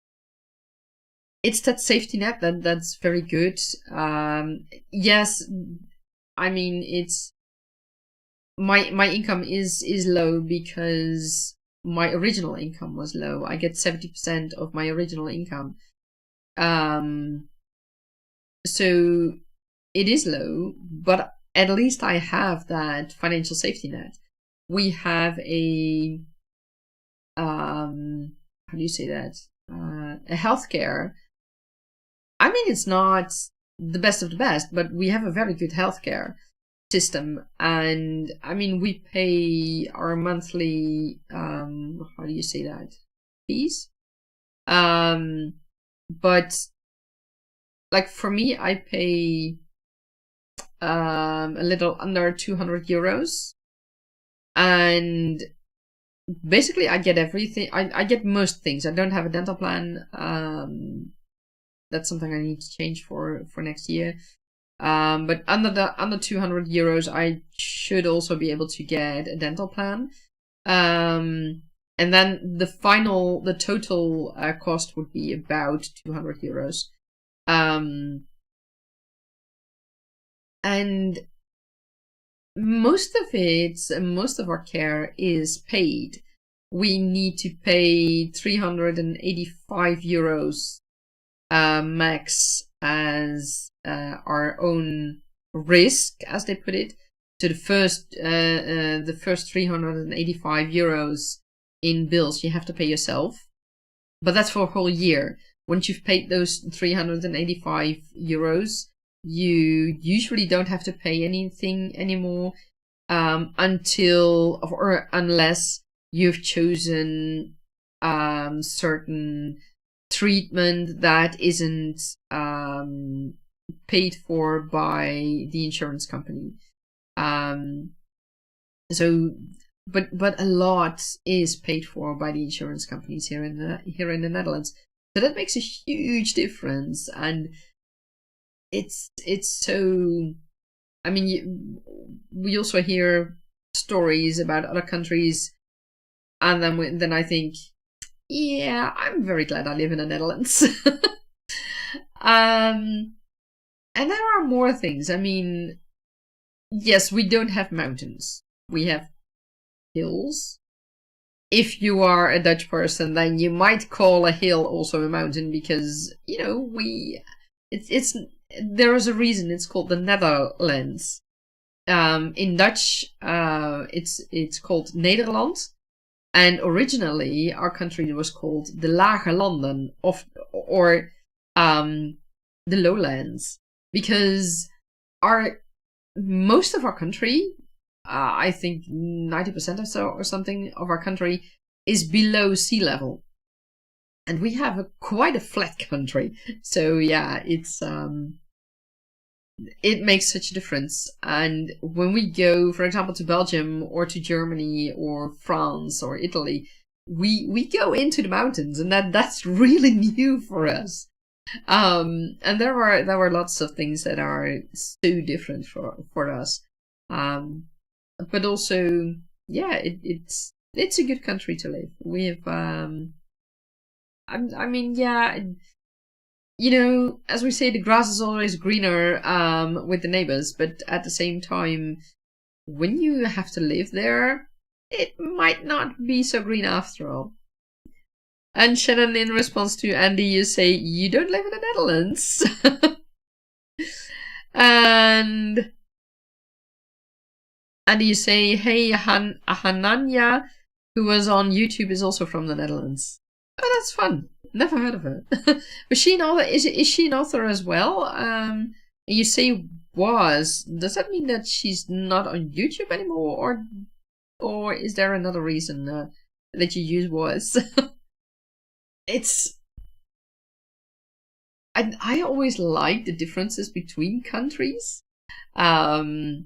that safety net that's very good. Yes, I mean, it's my income is low because my original income was low. I get 70% of my original income. So it is low, but at least I have that financial safety net. We have a how do you say that? A healthcare. I mean, it's not the best of the best, but we have a very good healthcare system. And I mean, we pay our monthly how do you say that? Fees. But like for me, I pay a little under 200 euros, and basically I get everything. I get most things. I don't have a dental plan. That's something I need to change for next year. But under 200 euros, I should also be able to get a dental plan. And then the total cost would be about 200 euros. And most of our care is paid. We need to pay 385 euros max as our own risk, as they put it. So the first 385 euros in bills you have to pay yourself, but that's for a whole year. Once you've paid those 385 euros, you usually don't have to pay anything anymore unless you've chosen certain treatment that isn't paid for by the insurance company. But a lot is paid for by the insurance companies here in the Netherlands. So that makes a huge difference, and it's so. I mean, we also hear stories about other countries, and then I think, yeah, I'm very glad I live in the Netherlands. And there are more things. I mean, yes, we don't have mountains. We have hills. If you are a Dutch person, then you might call a hill also a mountain, because there is a reason it's called the Netherlands. In Dutch, it's called Nederland, and originally our country was called the Lage Landen or the Lowlands, because our most of our country, I think 90% or so or something of our country is below sea level. And we have quite a flat country. So yeah, it makes such a difference. And when we go, for example, to Belgium or to Germany or France or Italy, we go into the mountains, and that's really new for us. And there were lots of things that are so different for us. But also, yeah, it's a good country to live. We have, I mean, yeah, you know, as we say, the grass is always greener with the neighbors, but at the same time, when you have to live there, it might not be so green after all. And Shannon, in response to Andy, you say, you don't live in the Netherlands. And you say, hey, Hananya, who was on YouTube, is also from the Netherlands. Oh, that's fun. Never heard of her. Was she an author? Is she an author as well? You say was. Does that mean that she's not on YouTube anymore, or is there another reason that you use was? I always like the differences between countries. Like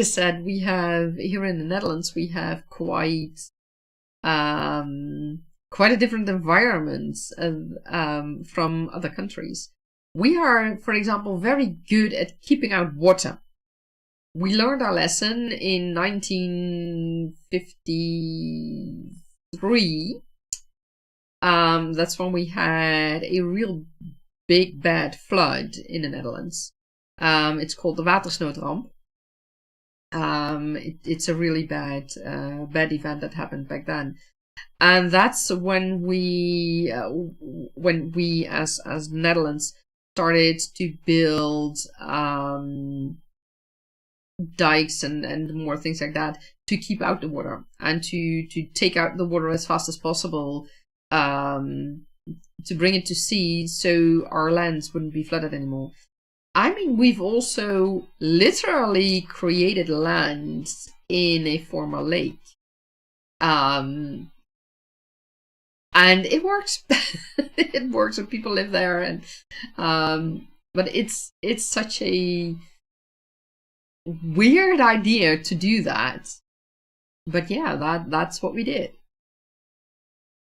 I said, we have here in the Netherlands, we have quite a different environment from other countries. We are, for example, very good at keeping out water. We learned our lesson in 1953. That's when we had a real big bad flood in the Netherlands. It's called the watersnoodramp. It's a really bad event that happened back then, and that's when we as Netherlands started to build dikes and more things like that to keep out the water and to take out the water as fast as possible, to bring it to sea so our lands wouldn't be flooded anymore. I mean, we've also literally created land in a former lake. And it works. It works when people live there, and but it's such a weird idea to do that. But yeah, that's what we did.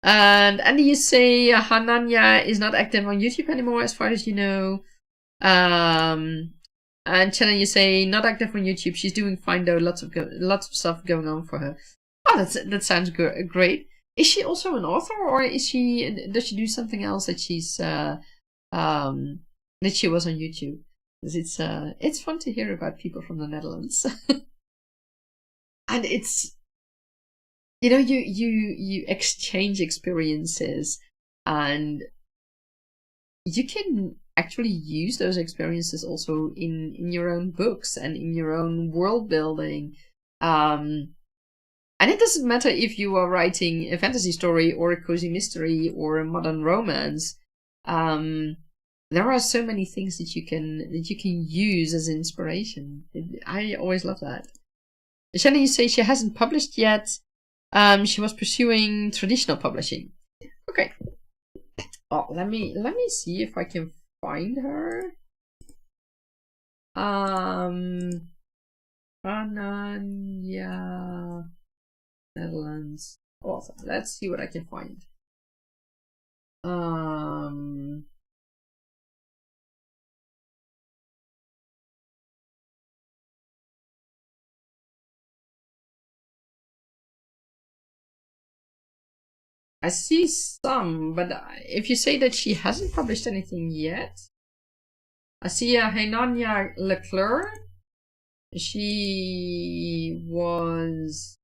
And you say Hananya is not active on YouTube anymore, as far as you know. And Shannon, you say not active on YouTube. She's doing fine though. Lots of stuff going on for her. Oh, that sounds great. Is she also an author, or does she do something else that she's that she was on YouTube? Because it's fun to hear about people from the Netherlands, and it's, you know, you exchange experiences, and you can actually use those experiences also in your own books and in your own world building. And it doesn't matter if you are writing a fantasy story or a cozy mystery or a modern romance. There are so many things that you can use as inspiration. I always love that. Shannon, you say she hasn't published yet. She was pursuing traditional publishing. Okay. Oh, let me see if I can find her. Ananya Netherlands author. Let's see what I can find. I see some, but if you say that she hasn't published anything yet, I see Henania Leclerc. She was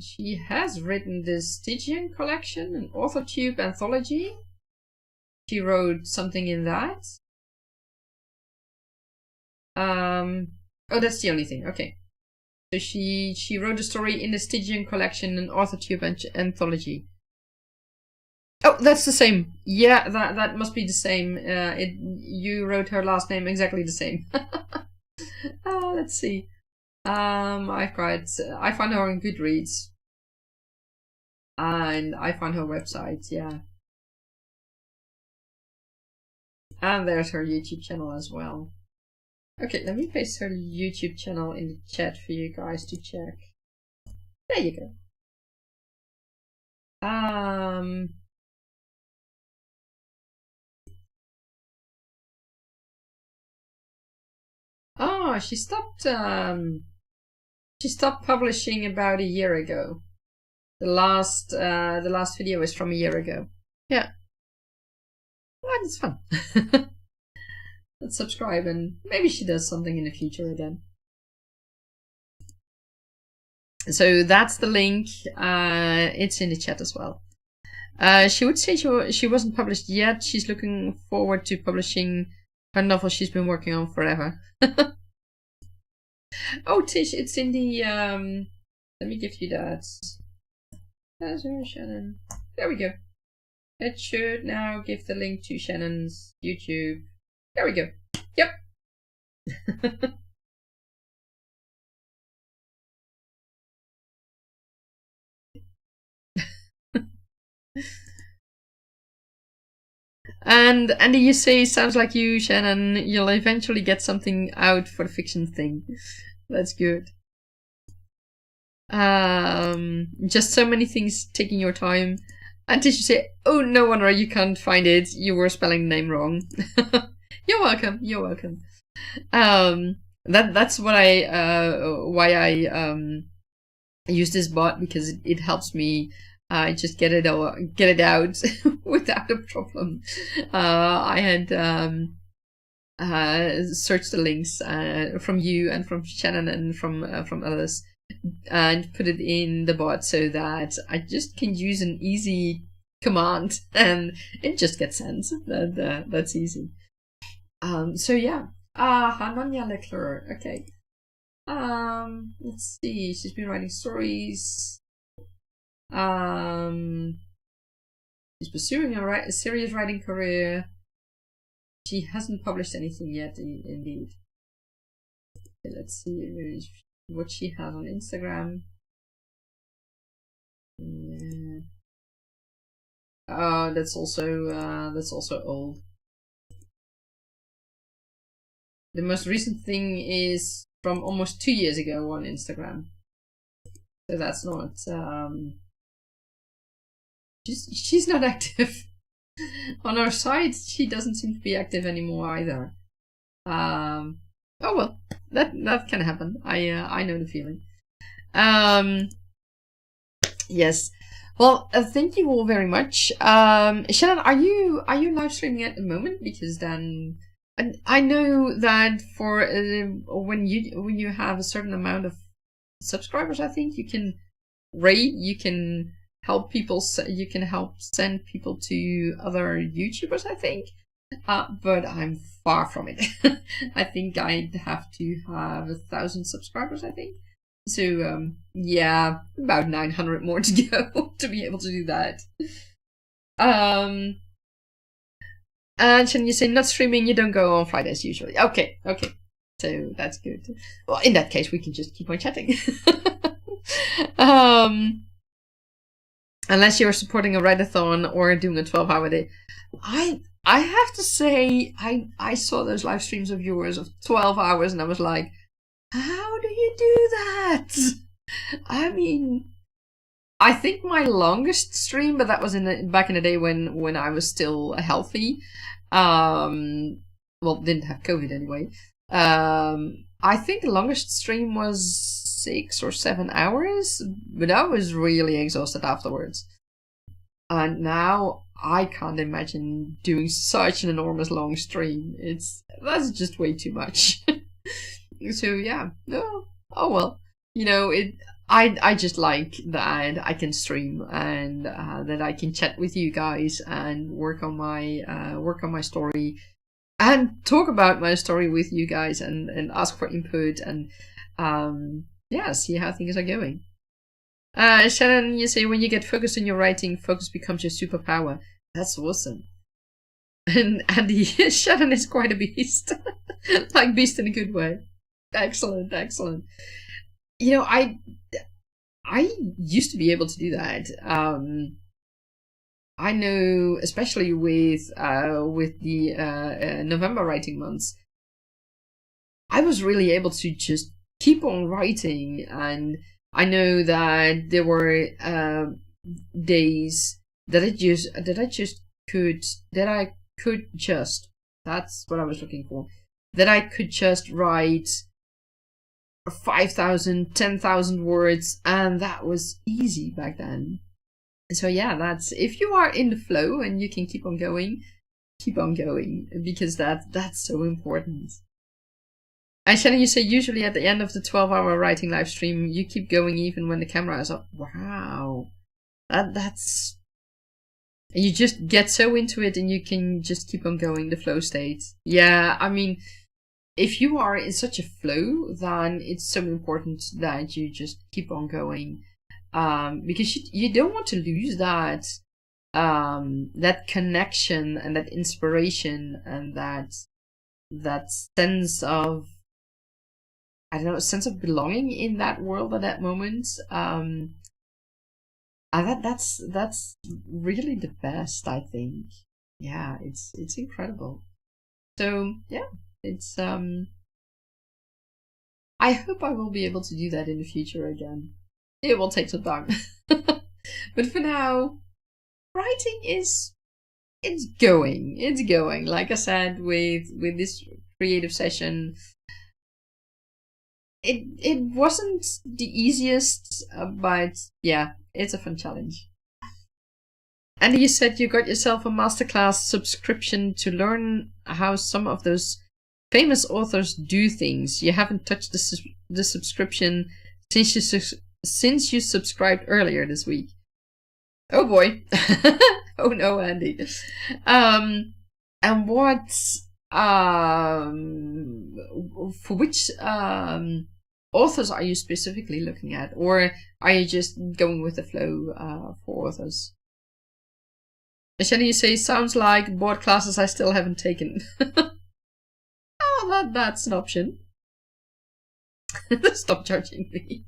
she has written the Stygian collection, an AuthorTube anthology. She wrote something in that. Oh, that's the only thing. Okay. So she wrote a story in the Stygian collection, an AuthorTube anthology. Oh, Oh, that's the same. Yeah, that must be the same. You wrote her last name exactly the same. Let's see. I found her on Goodreads. And I found her website, yeah. And there's her YouTube channel as well. Okay, let me paste her YouTube channel in the chat for you guys to check. There you go. Oh, she stopped publishing about a year ago. The last video is from a year ago. Yeah. Well, it's fun. Let's subscribe and maybe she does something in the future again. So that's the link. It's in the chat as well. She would say she wasn't published yet. She's looking forward to publishing her novel she's been working on forever. Oh, Tish, it's in the let me give you that. Shannon. There we go. It should now give the link to Shannon's YouTube. There we go. Yep. And you say, sounds like you, Shannon. You'll eventually get something out for the fiction thing. That's good. Just so many things taking your time. And Tish, you say, oh, no wonder you can't find it. You were spelling the name wrong. You're welcome. You're welcome. That's what why I use this bot, because it helps me just get it out without a problem. I had searched the links from you and from Shannon and from others, and put it in the bot so that I just can use an easy command and it just gets sent. That's easy. So yeah. Hananya Leclerc. Okay. Let's see. She's been writing stories. She's pursuing a serious writing career. She hasn't published anything yet, indeed. Okay, let's see what she has on Instagram. Yeah. Oh, that's also old. The most recent thing is from almost 2 years ago on Instagram. So that's not she's not active. On our site, she doesn't seem to be active anymore either. Oh well, that can happen. I know the feeling. Yes. Well, thank you all very much. Shannon, are you live streaming at the moment? Because then I know that for when you have a certain amount of subscribers, I think you can rate, you can help people, you can help send people to other YouTubers, I think. But I'm far from it. I think I'd have to have 1,000 subscribers, I think. So, yeah, about 900 more to go to be able to do that. And Shannon, you say not streaming, you don't go on Fridays usually. Okay. So that's good. Well, in that case, we can just keep on chatting. Unless you're supporting a write-a-thon or doing a 12-hour day. I have to say, I saw those live streams of yours of 12 hours and I was like, how do you do that? I mean, I think my longest stream, but that was back in the day when I was still healthy. Well, didn't have COVID anyway. I think the longest stream was 6 or 7 hours, but I was really exhausted afterwards. And now I can't imagine doing such an enormous long stream. That's just way too much. So yeah, no, oh well, you know, I just like that I can stream and that I can chat with you guys and work on my story and talk about my story with you guys and ask for input and yeah, see how things are going. Shannon, you say when you get focused on your writing, focus becomes your superpower. That's awesome. And Andy Shannon is quite a beast. Like beast in a good way. Excellent, excellent. You know, I used to be able to do that. I know, especially with the November writing months, I was really able to just keep on writing, and I know that there were days that I could just, that's what I was looking for, that I could just write 5,000, 10,000 words, and that was easy back then. So yeah, that's, if you are in the flow and you can keep on going, because that's so important. And Shannon, you say usually at the end of the 12-hour writing live stream, you keep going even when the camera is up. Wow. That's... And you just get so into it and you can just keep on going, the flow state. Yeah, I mean, if you are in such a flow, then it's so important that you just keep on going. Because you don't want to lose that that connection and that inspiration and that sense of, I don't know, sense of belonging in that world at that moment. And that's really the best, I think. Yeah, it's incredible. So yeah, it's I hope I will be able to do that in the future again. It will take some time. But for now, writing it's going. Like I said, with this creative session, it wasn't the easiest, but yeah, it's a fun challenge. And you said you got yourself a masterclass subscription to learn how some of those famous authors do things. You haven't touched the subscription since you subscribed earlier this week. Oh boy. Oh no, Andy. And what for which authors are you specifically looking at, or are you just going with the flow for authors? Shall you say, sounds like board classes I still haven't taken. Oh, that's an option. Stop judging me.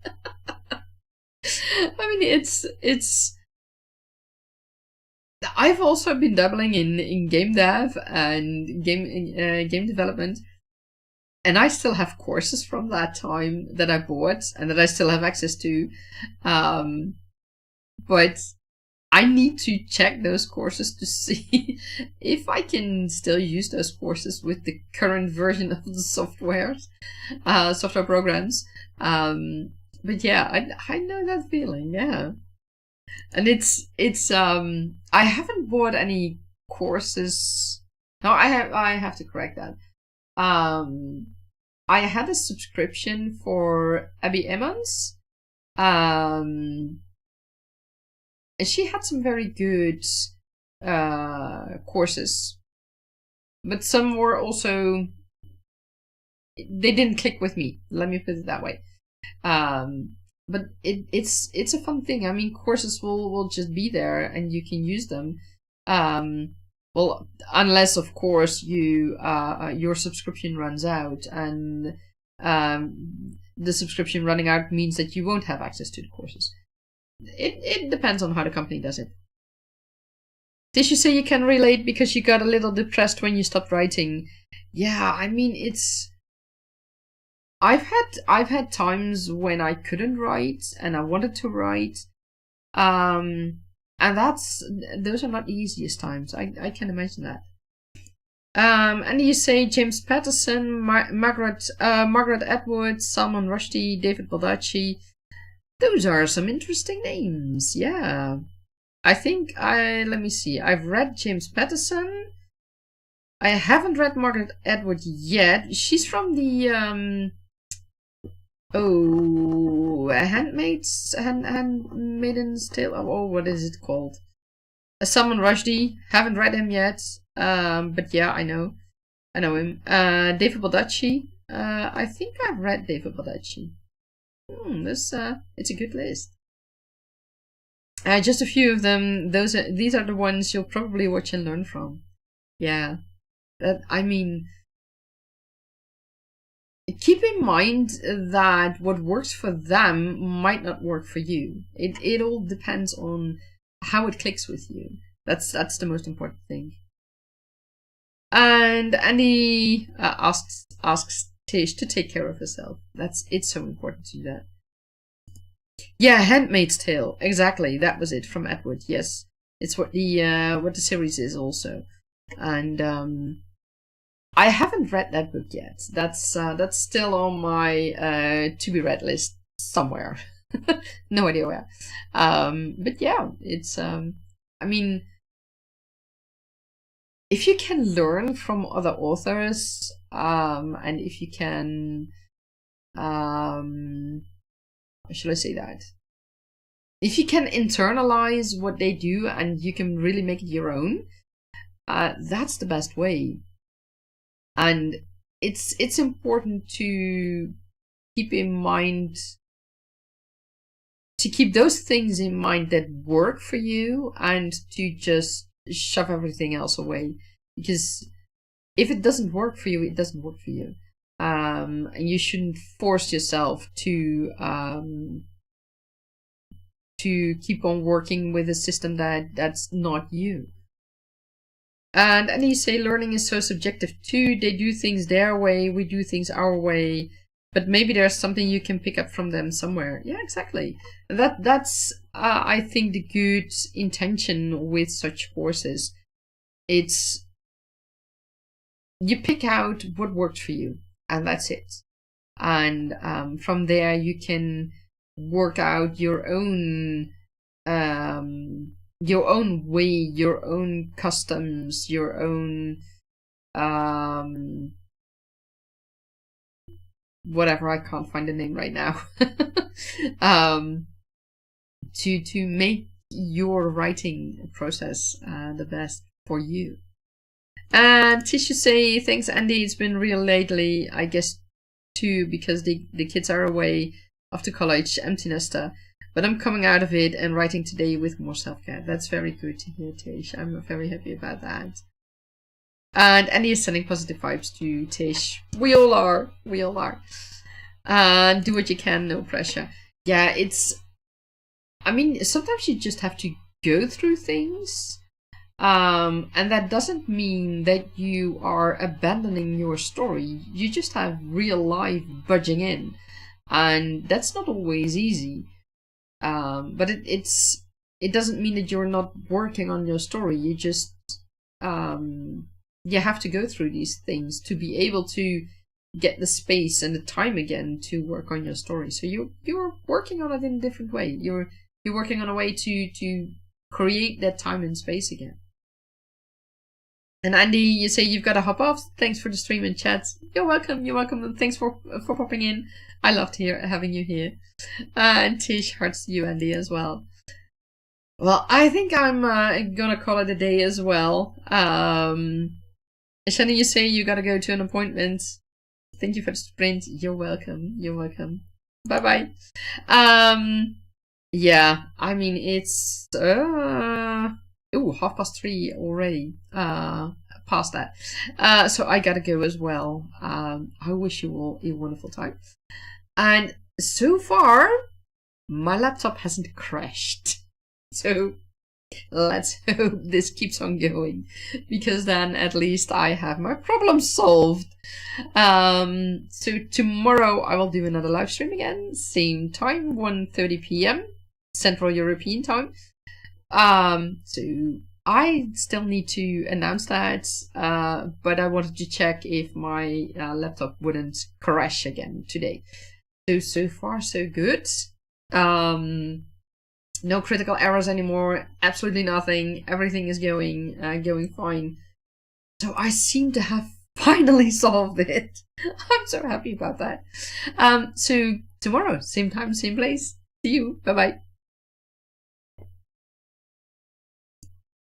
I mean, it's. I've also been dabbling in game dev and game development, and I still have courses from that time that I bought and that I still have access to, but I need to check those courses to see if I can still use those courses with the current version of the software programs. But yeah, I know that feeling, yeah. And it's I haven't bought any courses. No, I have to correct that. I had a subscription for Abby Emmons. And she had some very good courses, but some were also, they didn't click with me. Let me put it that way. But it's a fun thing. I mean, courses will just be there and you can use them. Well, unless of course you your subscription runs out, and the subscription running out means that you won't have access to the courses. It depends on how the company does it. Did you say you can relate because you got a little depressed when you stopped writing? Yeah, I mean, it's. I've had times when I couldn't write and I wanted to write, and those are not the easiest times. I can imagine that. And you say James Patterson, Margaret Atwood, Salman Rushdie, David Baldacci. Those are some interesting names, yeah. I think let me see. I've read James Patterson. I haven't read Margaret Atwood yet. She's from the Handmaid's Tale. Oh, what is it called? Salman Rushdie. Haven't read him yet. But yeah, I know him. David Baldacci. I think I've read David Baldacci. It's a good list. Just a few of them. These are the ones you'll probably watch and learn from. Yeah. I mean, keep in mind that what works for them might not work for you. It all depends on how it clicks with you. That's the most important thing. And Andy asks Tish to take care of herself. It's so important to do that. Yeah, Handmaid's Tale. Exactly, that was it from Edward. Yes, it's what the series is also, and I haven't read that book yet. That's still on my to be read list somewhere. No idea where. But yeah, it's I mean, if you can learn from other authors, and if you can, how should I say that? If you can internalize what they do and you can really make it your own, that's the best way. And it's important to keep in mind, to keep those things in mind that work for you, and to just shove everything else away. Because if it doesn't work for you, it doesn't work for you. And you shouldn't force yourself to keep on working with a system that's not you. And you say learning is so subjective too. They do things their way, we do things our way, but maybe there's something you can pick up from them somewhere. Yeah, exactly. That's I think the good intention with such courses. It's you pick out what works for you, and that's it. And from there you can work out your own way, your own customs, your own whatever, I can't find the name right now. To make your writing process the best for you. And Tish should say, thanks Andy, it's been real lately, I guess too, because the kids are away after college, empty nester. But I'm coming out of it and writing today with more self-care. That's very good to hear, Tish. I'm very happy about that. And Andy is sending positive vibes to Tish. We all are. We all are. And do what you can, no pressure. Yeah, I mean, sometimes you just have to go through things. And that doesn't mean that you are abandoning your story. You just have real life budging in. And that's not always easy. But it doesn't mean that you're not working on your story. You just you have to go through these things to be able to get the space and the time again to work on your story. So you're working on it in a different way. You're working on a way to create that time and space again. And Andy, you say you've got to hop off. Thanks for the stream and chat. You're welcome. You're welcome. And thanks for popping in. I loved having you here. And Tish, hearts to you, Andy, as well. Well, I think I'm gonna call it a day as well. Shannon, you say you gotta go to an appointment. Thank you for the sprint. You're welcome. You're welcome. Bye bye. Yeah, I mean it's 3:30 already. Past that. So I gotta go as well. I wish you all a wonderful time. And so far, my laptop hasn't crashed. So let's hope this keeps on going, because then at least I have my problem solved. So tomorrow I will do another live stream again, same time, 1:30 p.m. Central European time. So I still need to announce that, but I wanted to check if my laptop wouldn't crash again today. So far so good. No critical errors anymore, absolutely nothing. Everything is going fine. So I seem to have finally solved it. I'm so happy about that. So tomorrow, same time, same place. See you. Bye bye.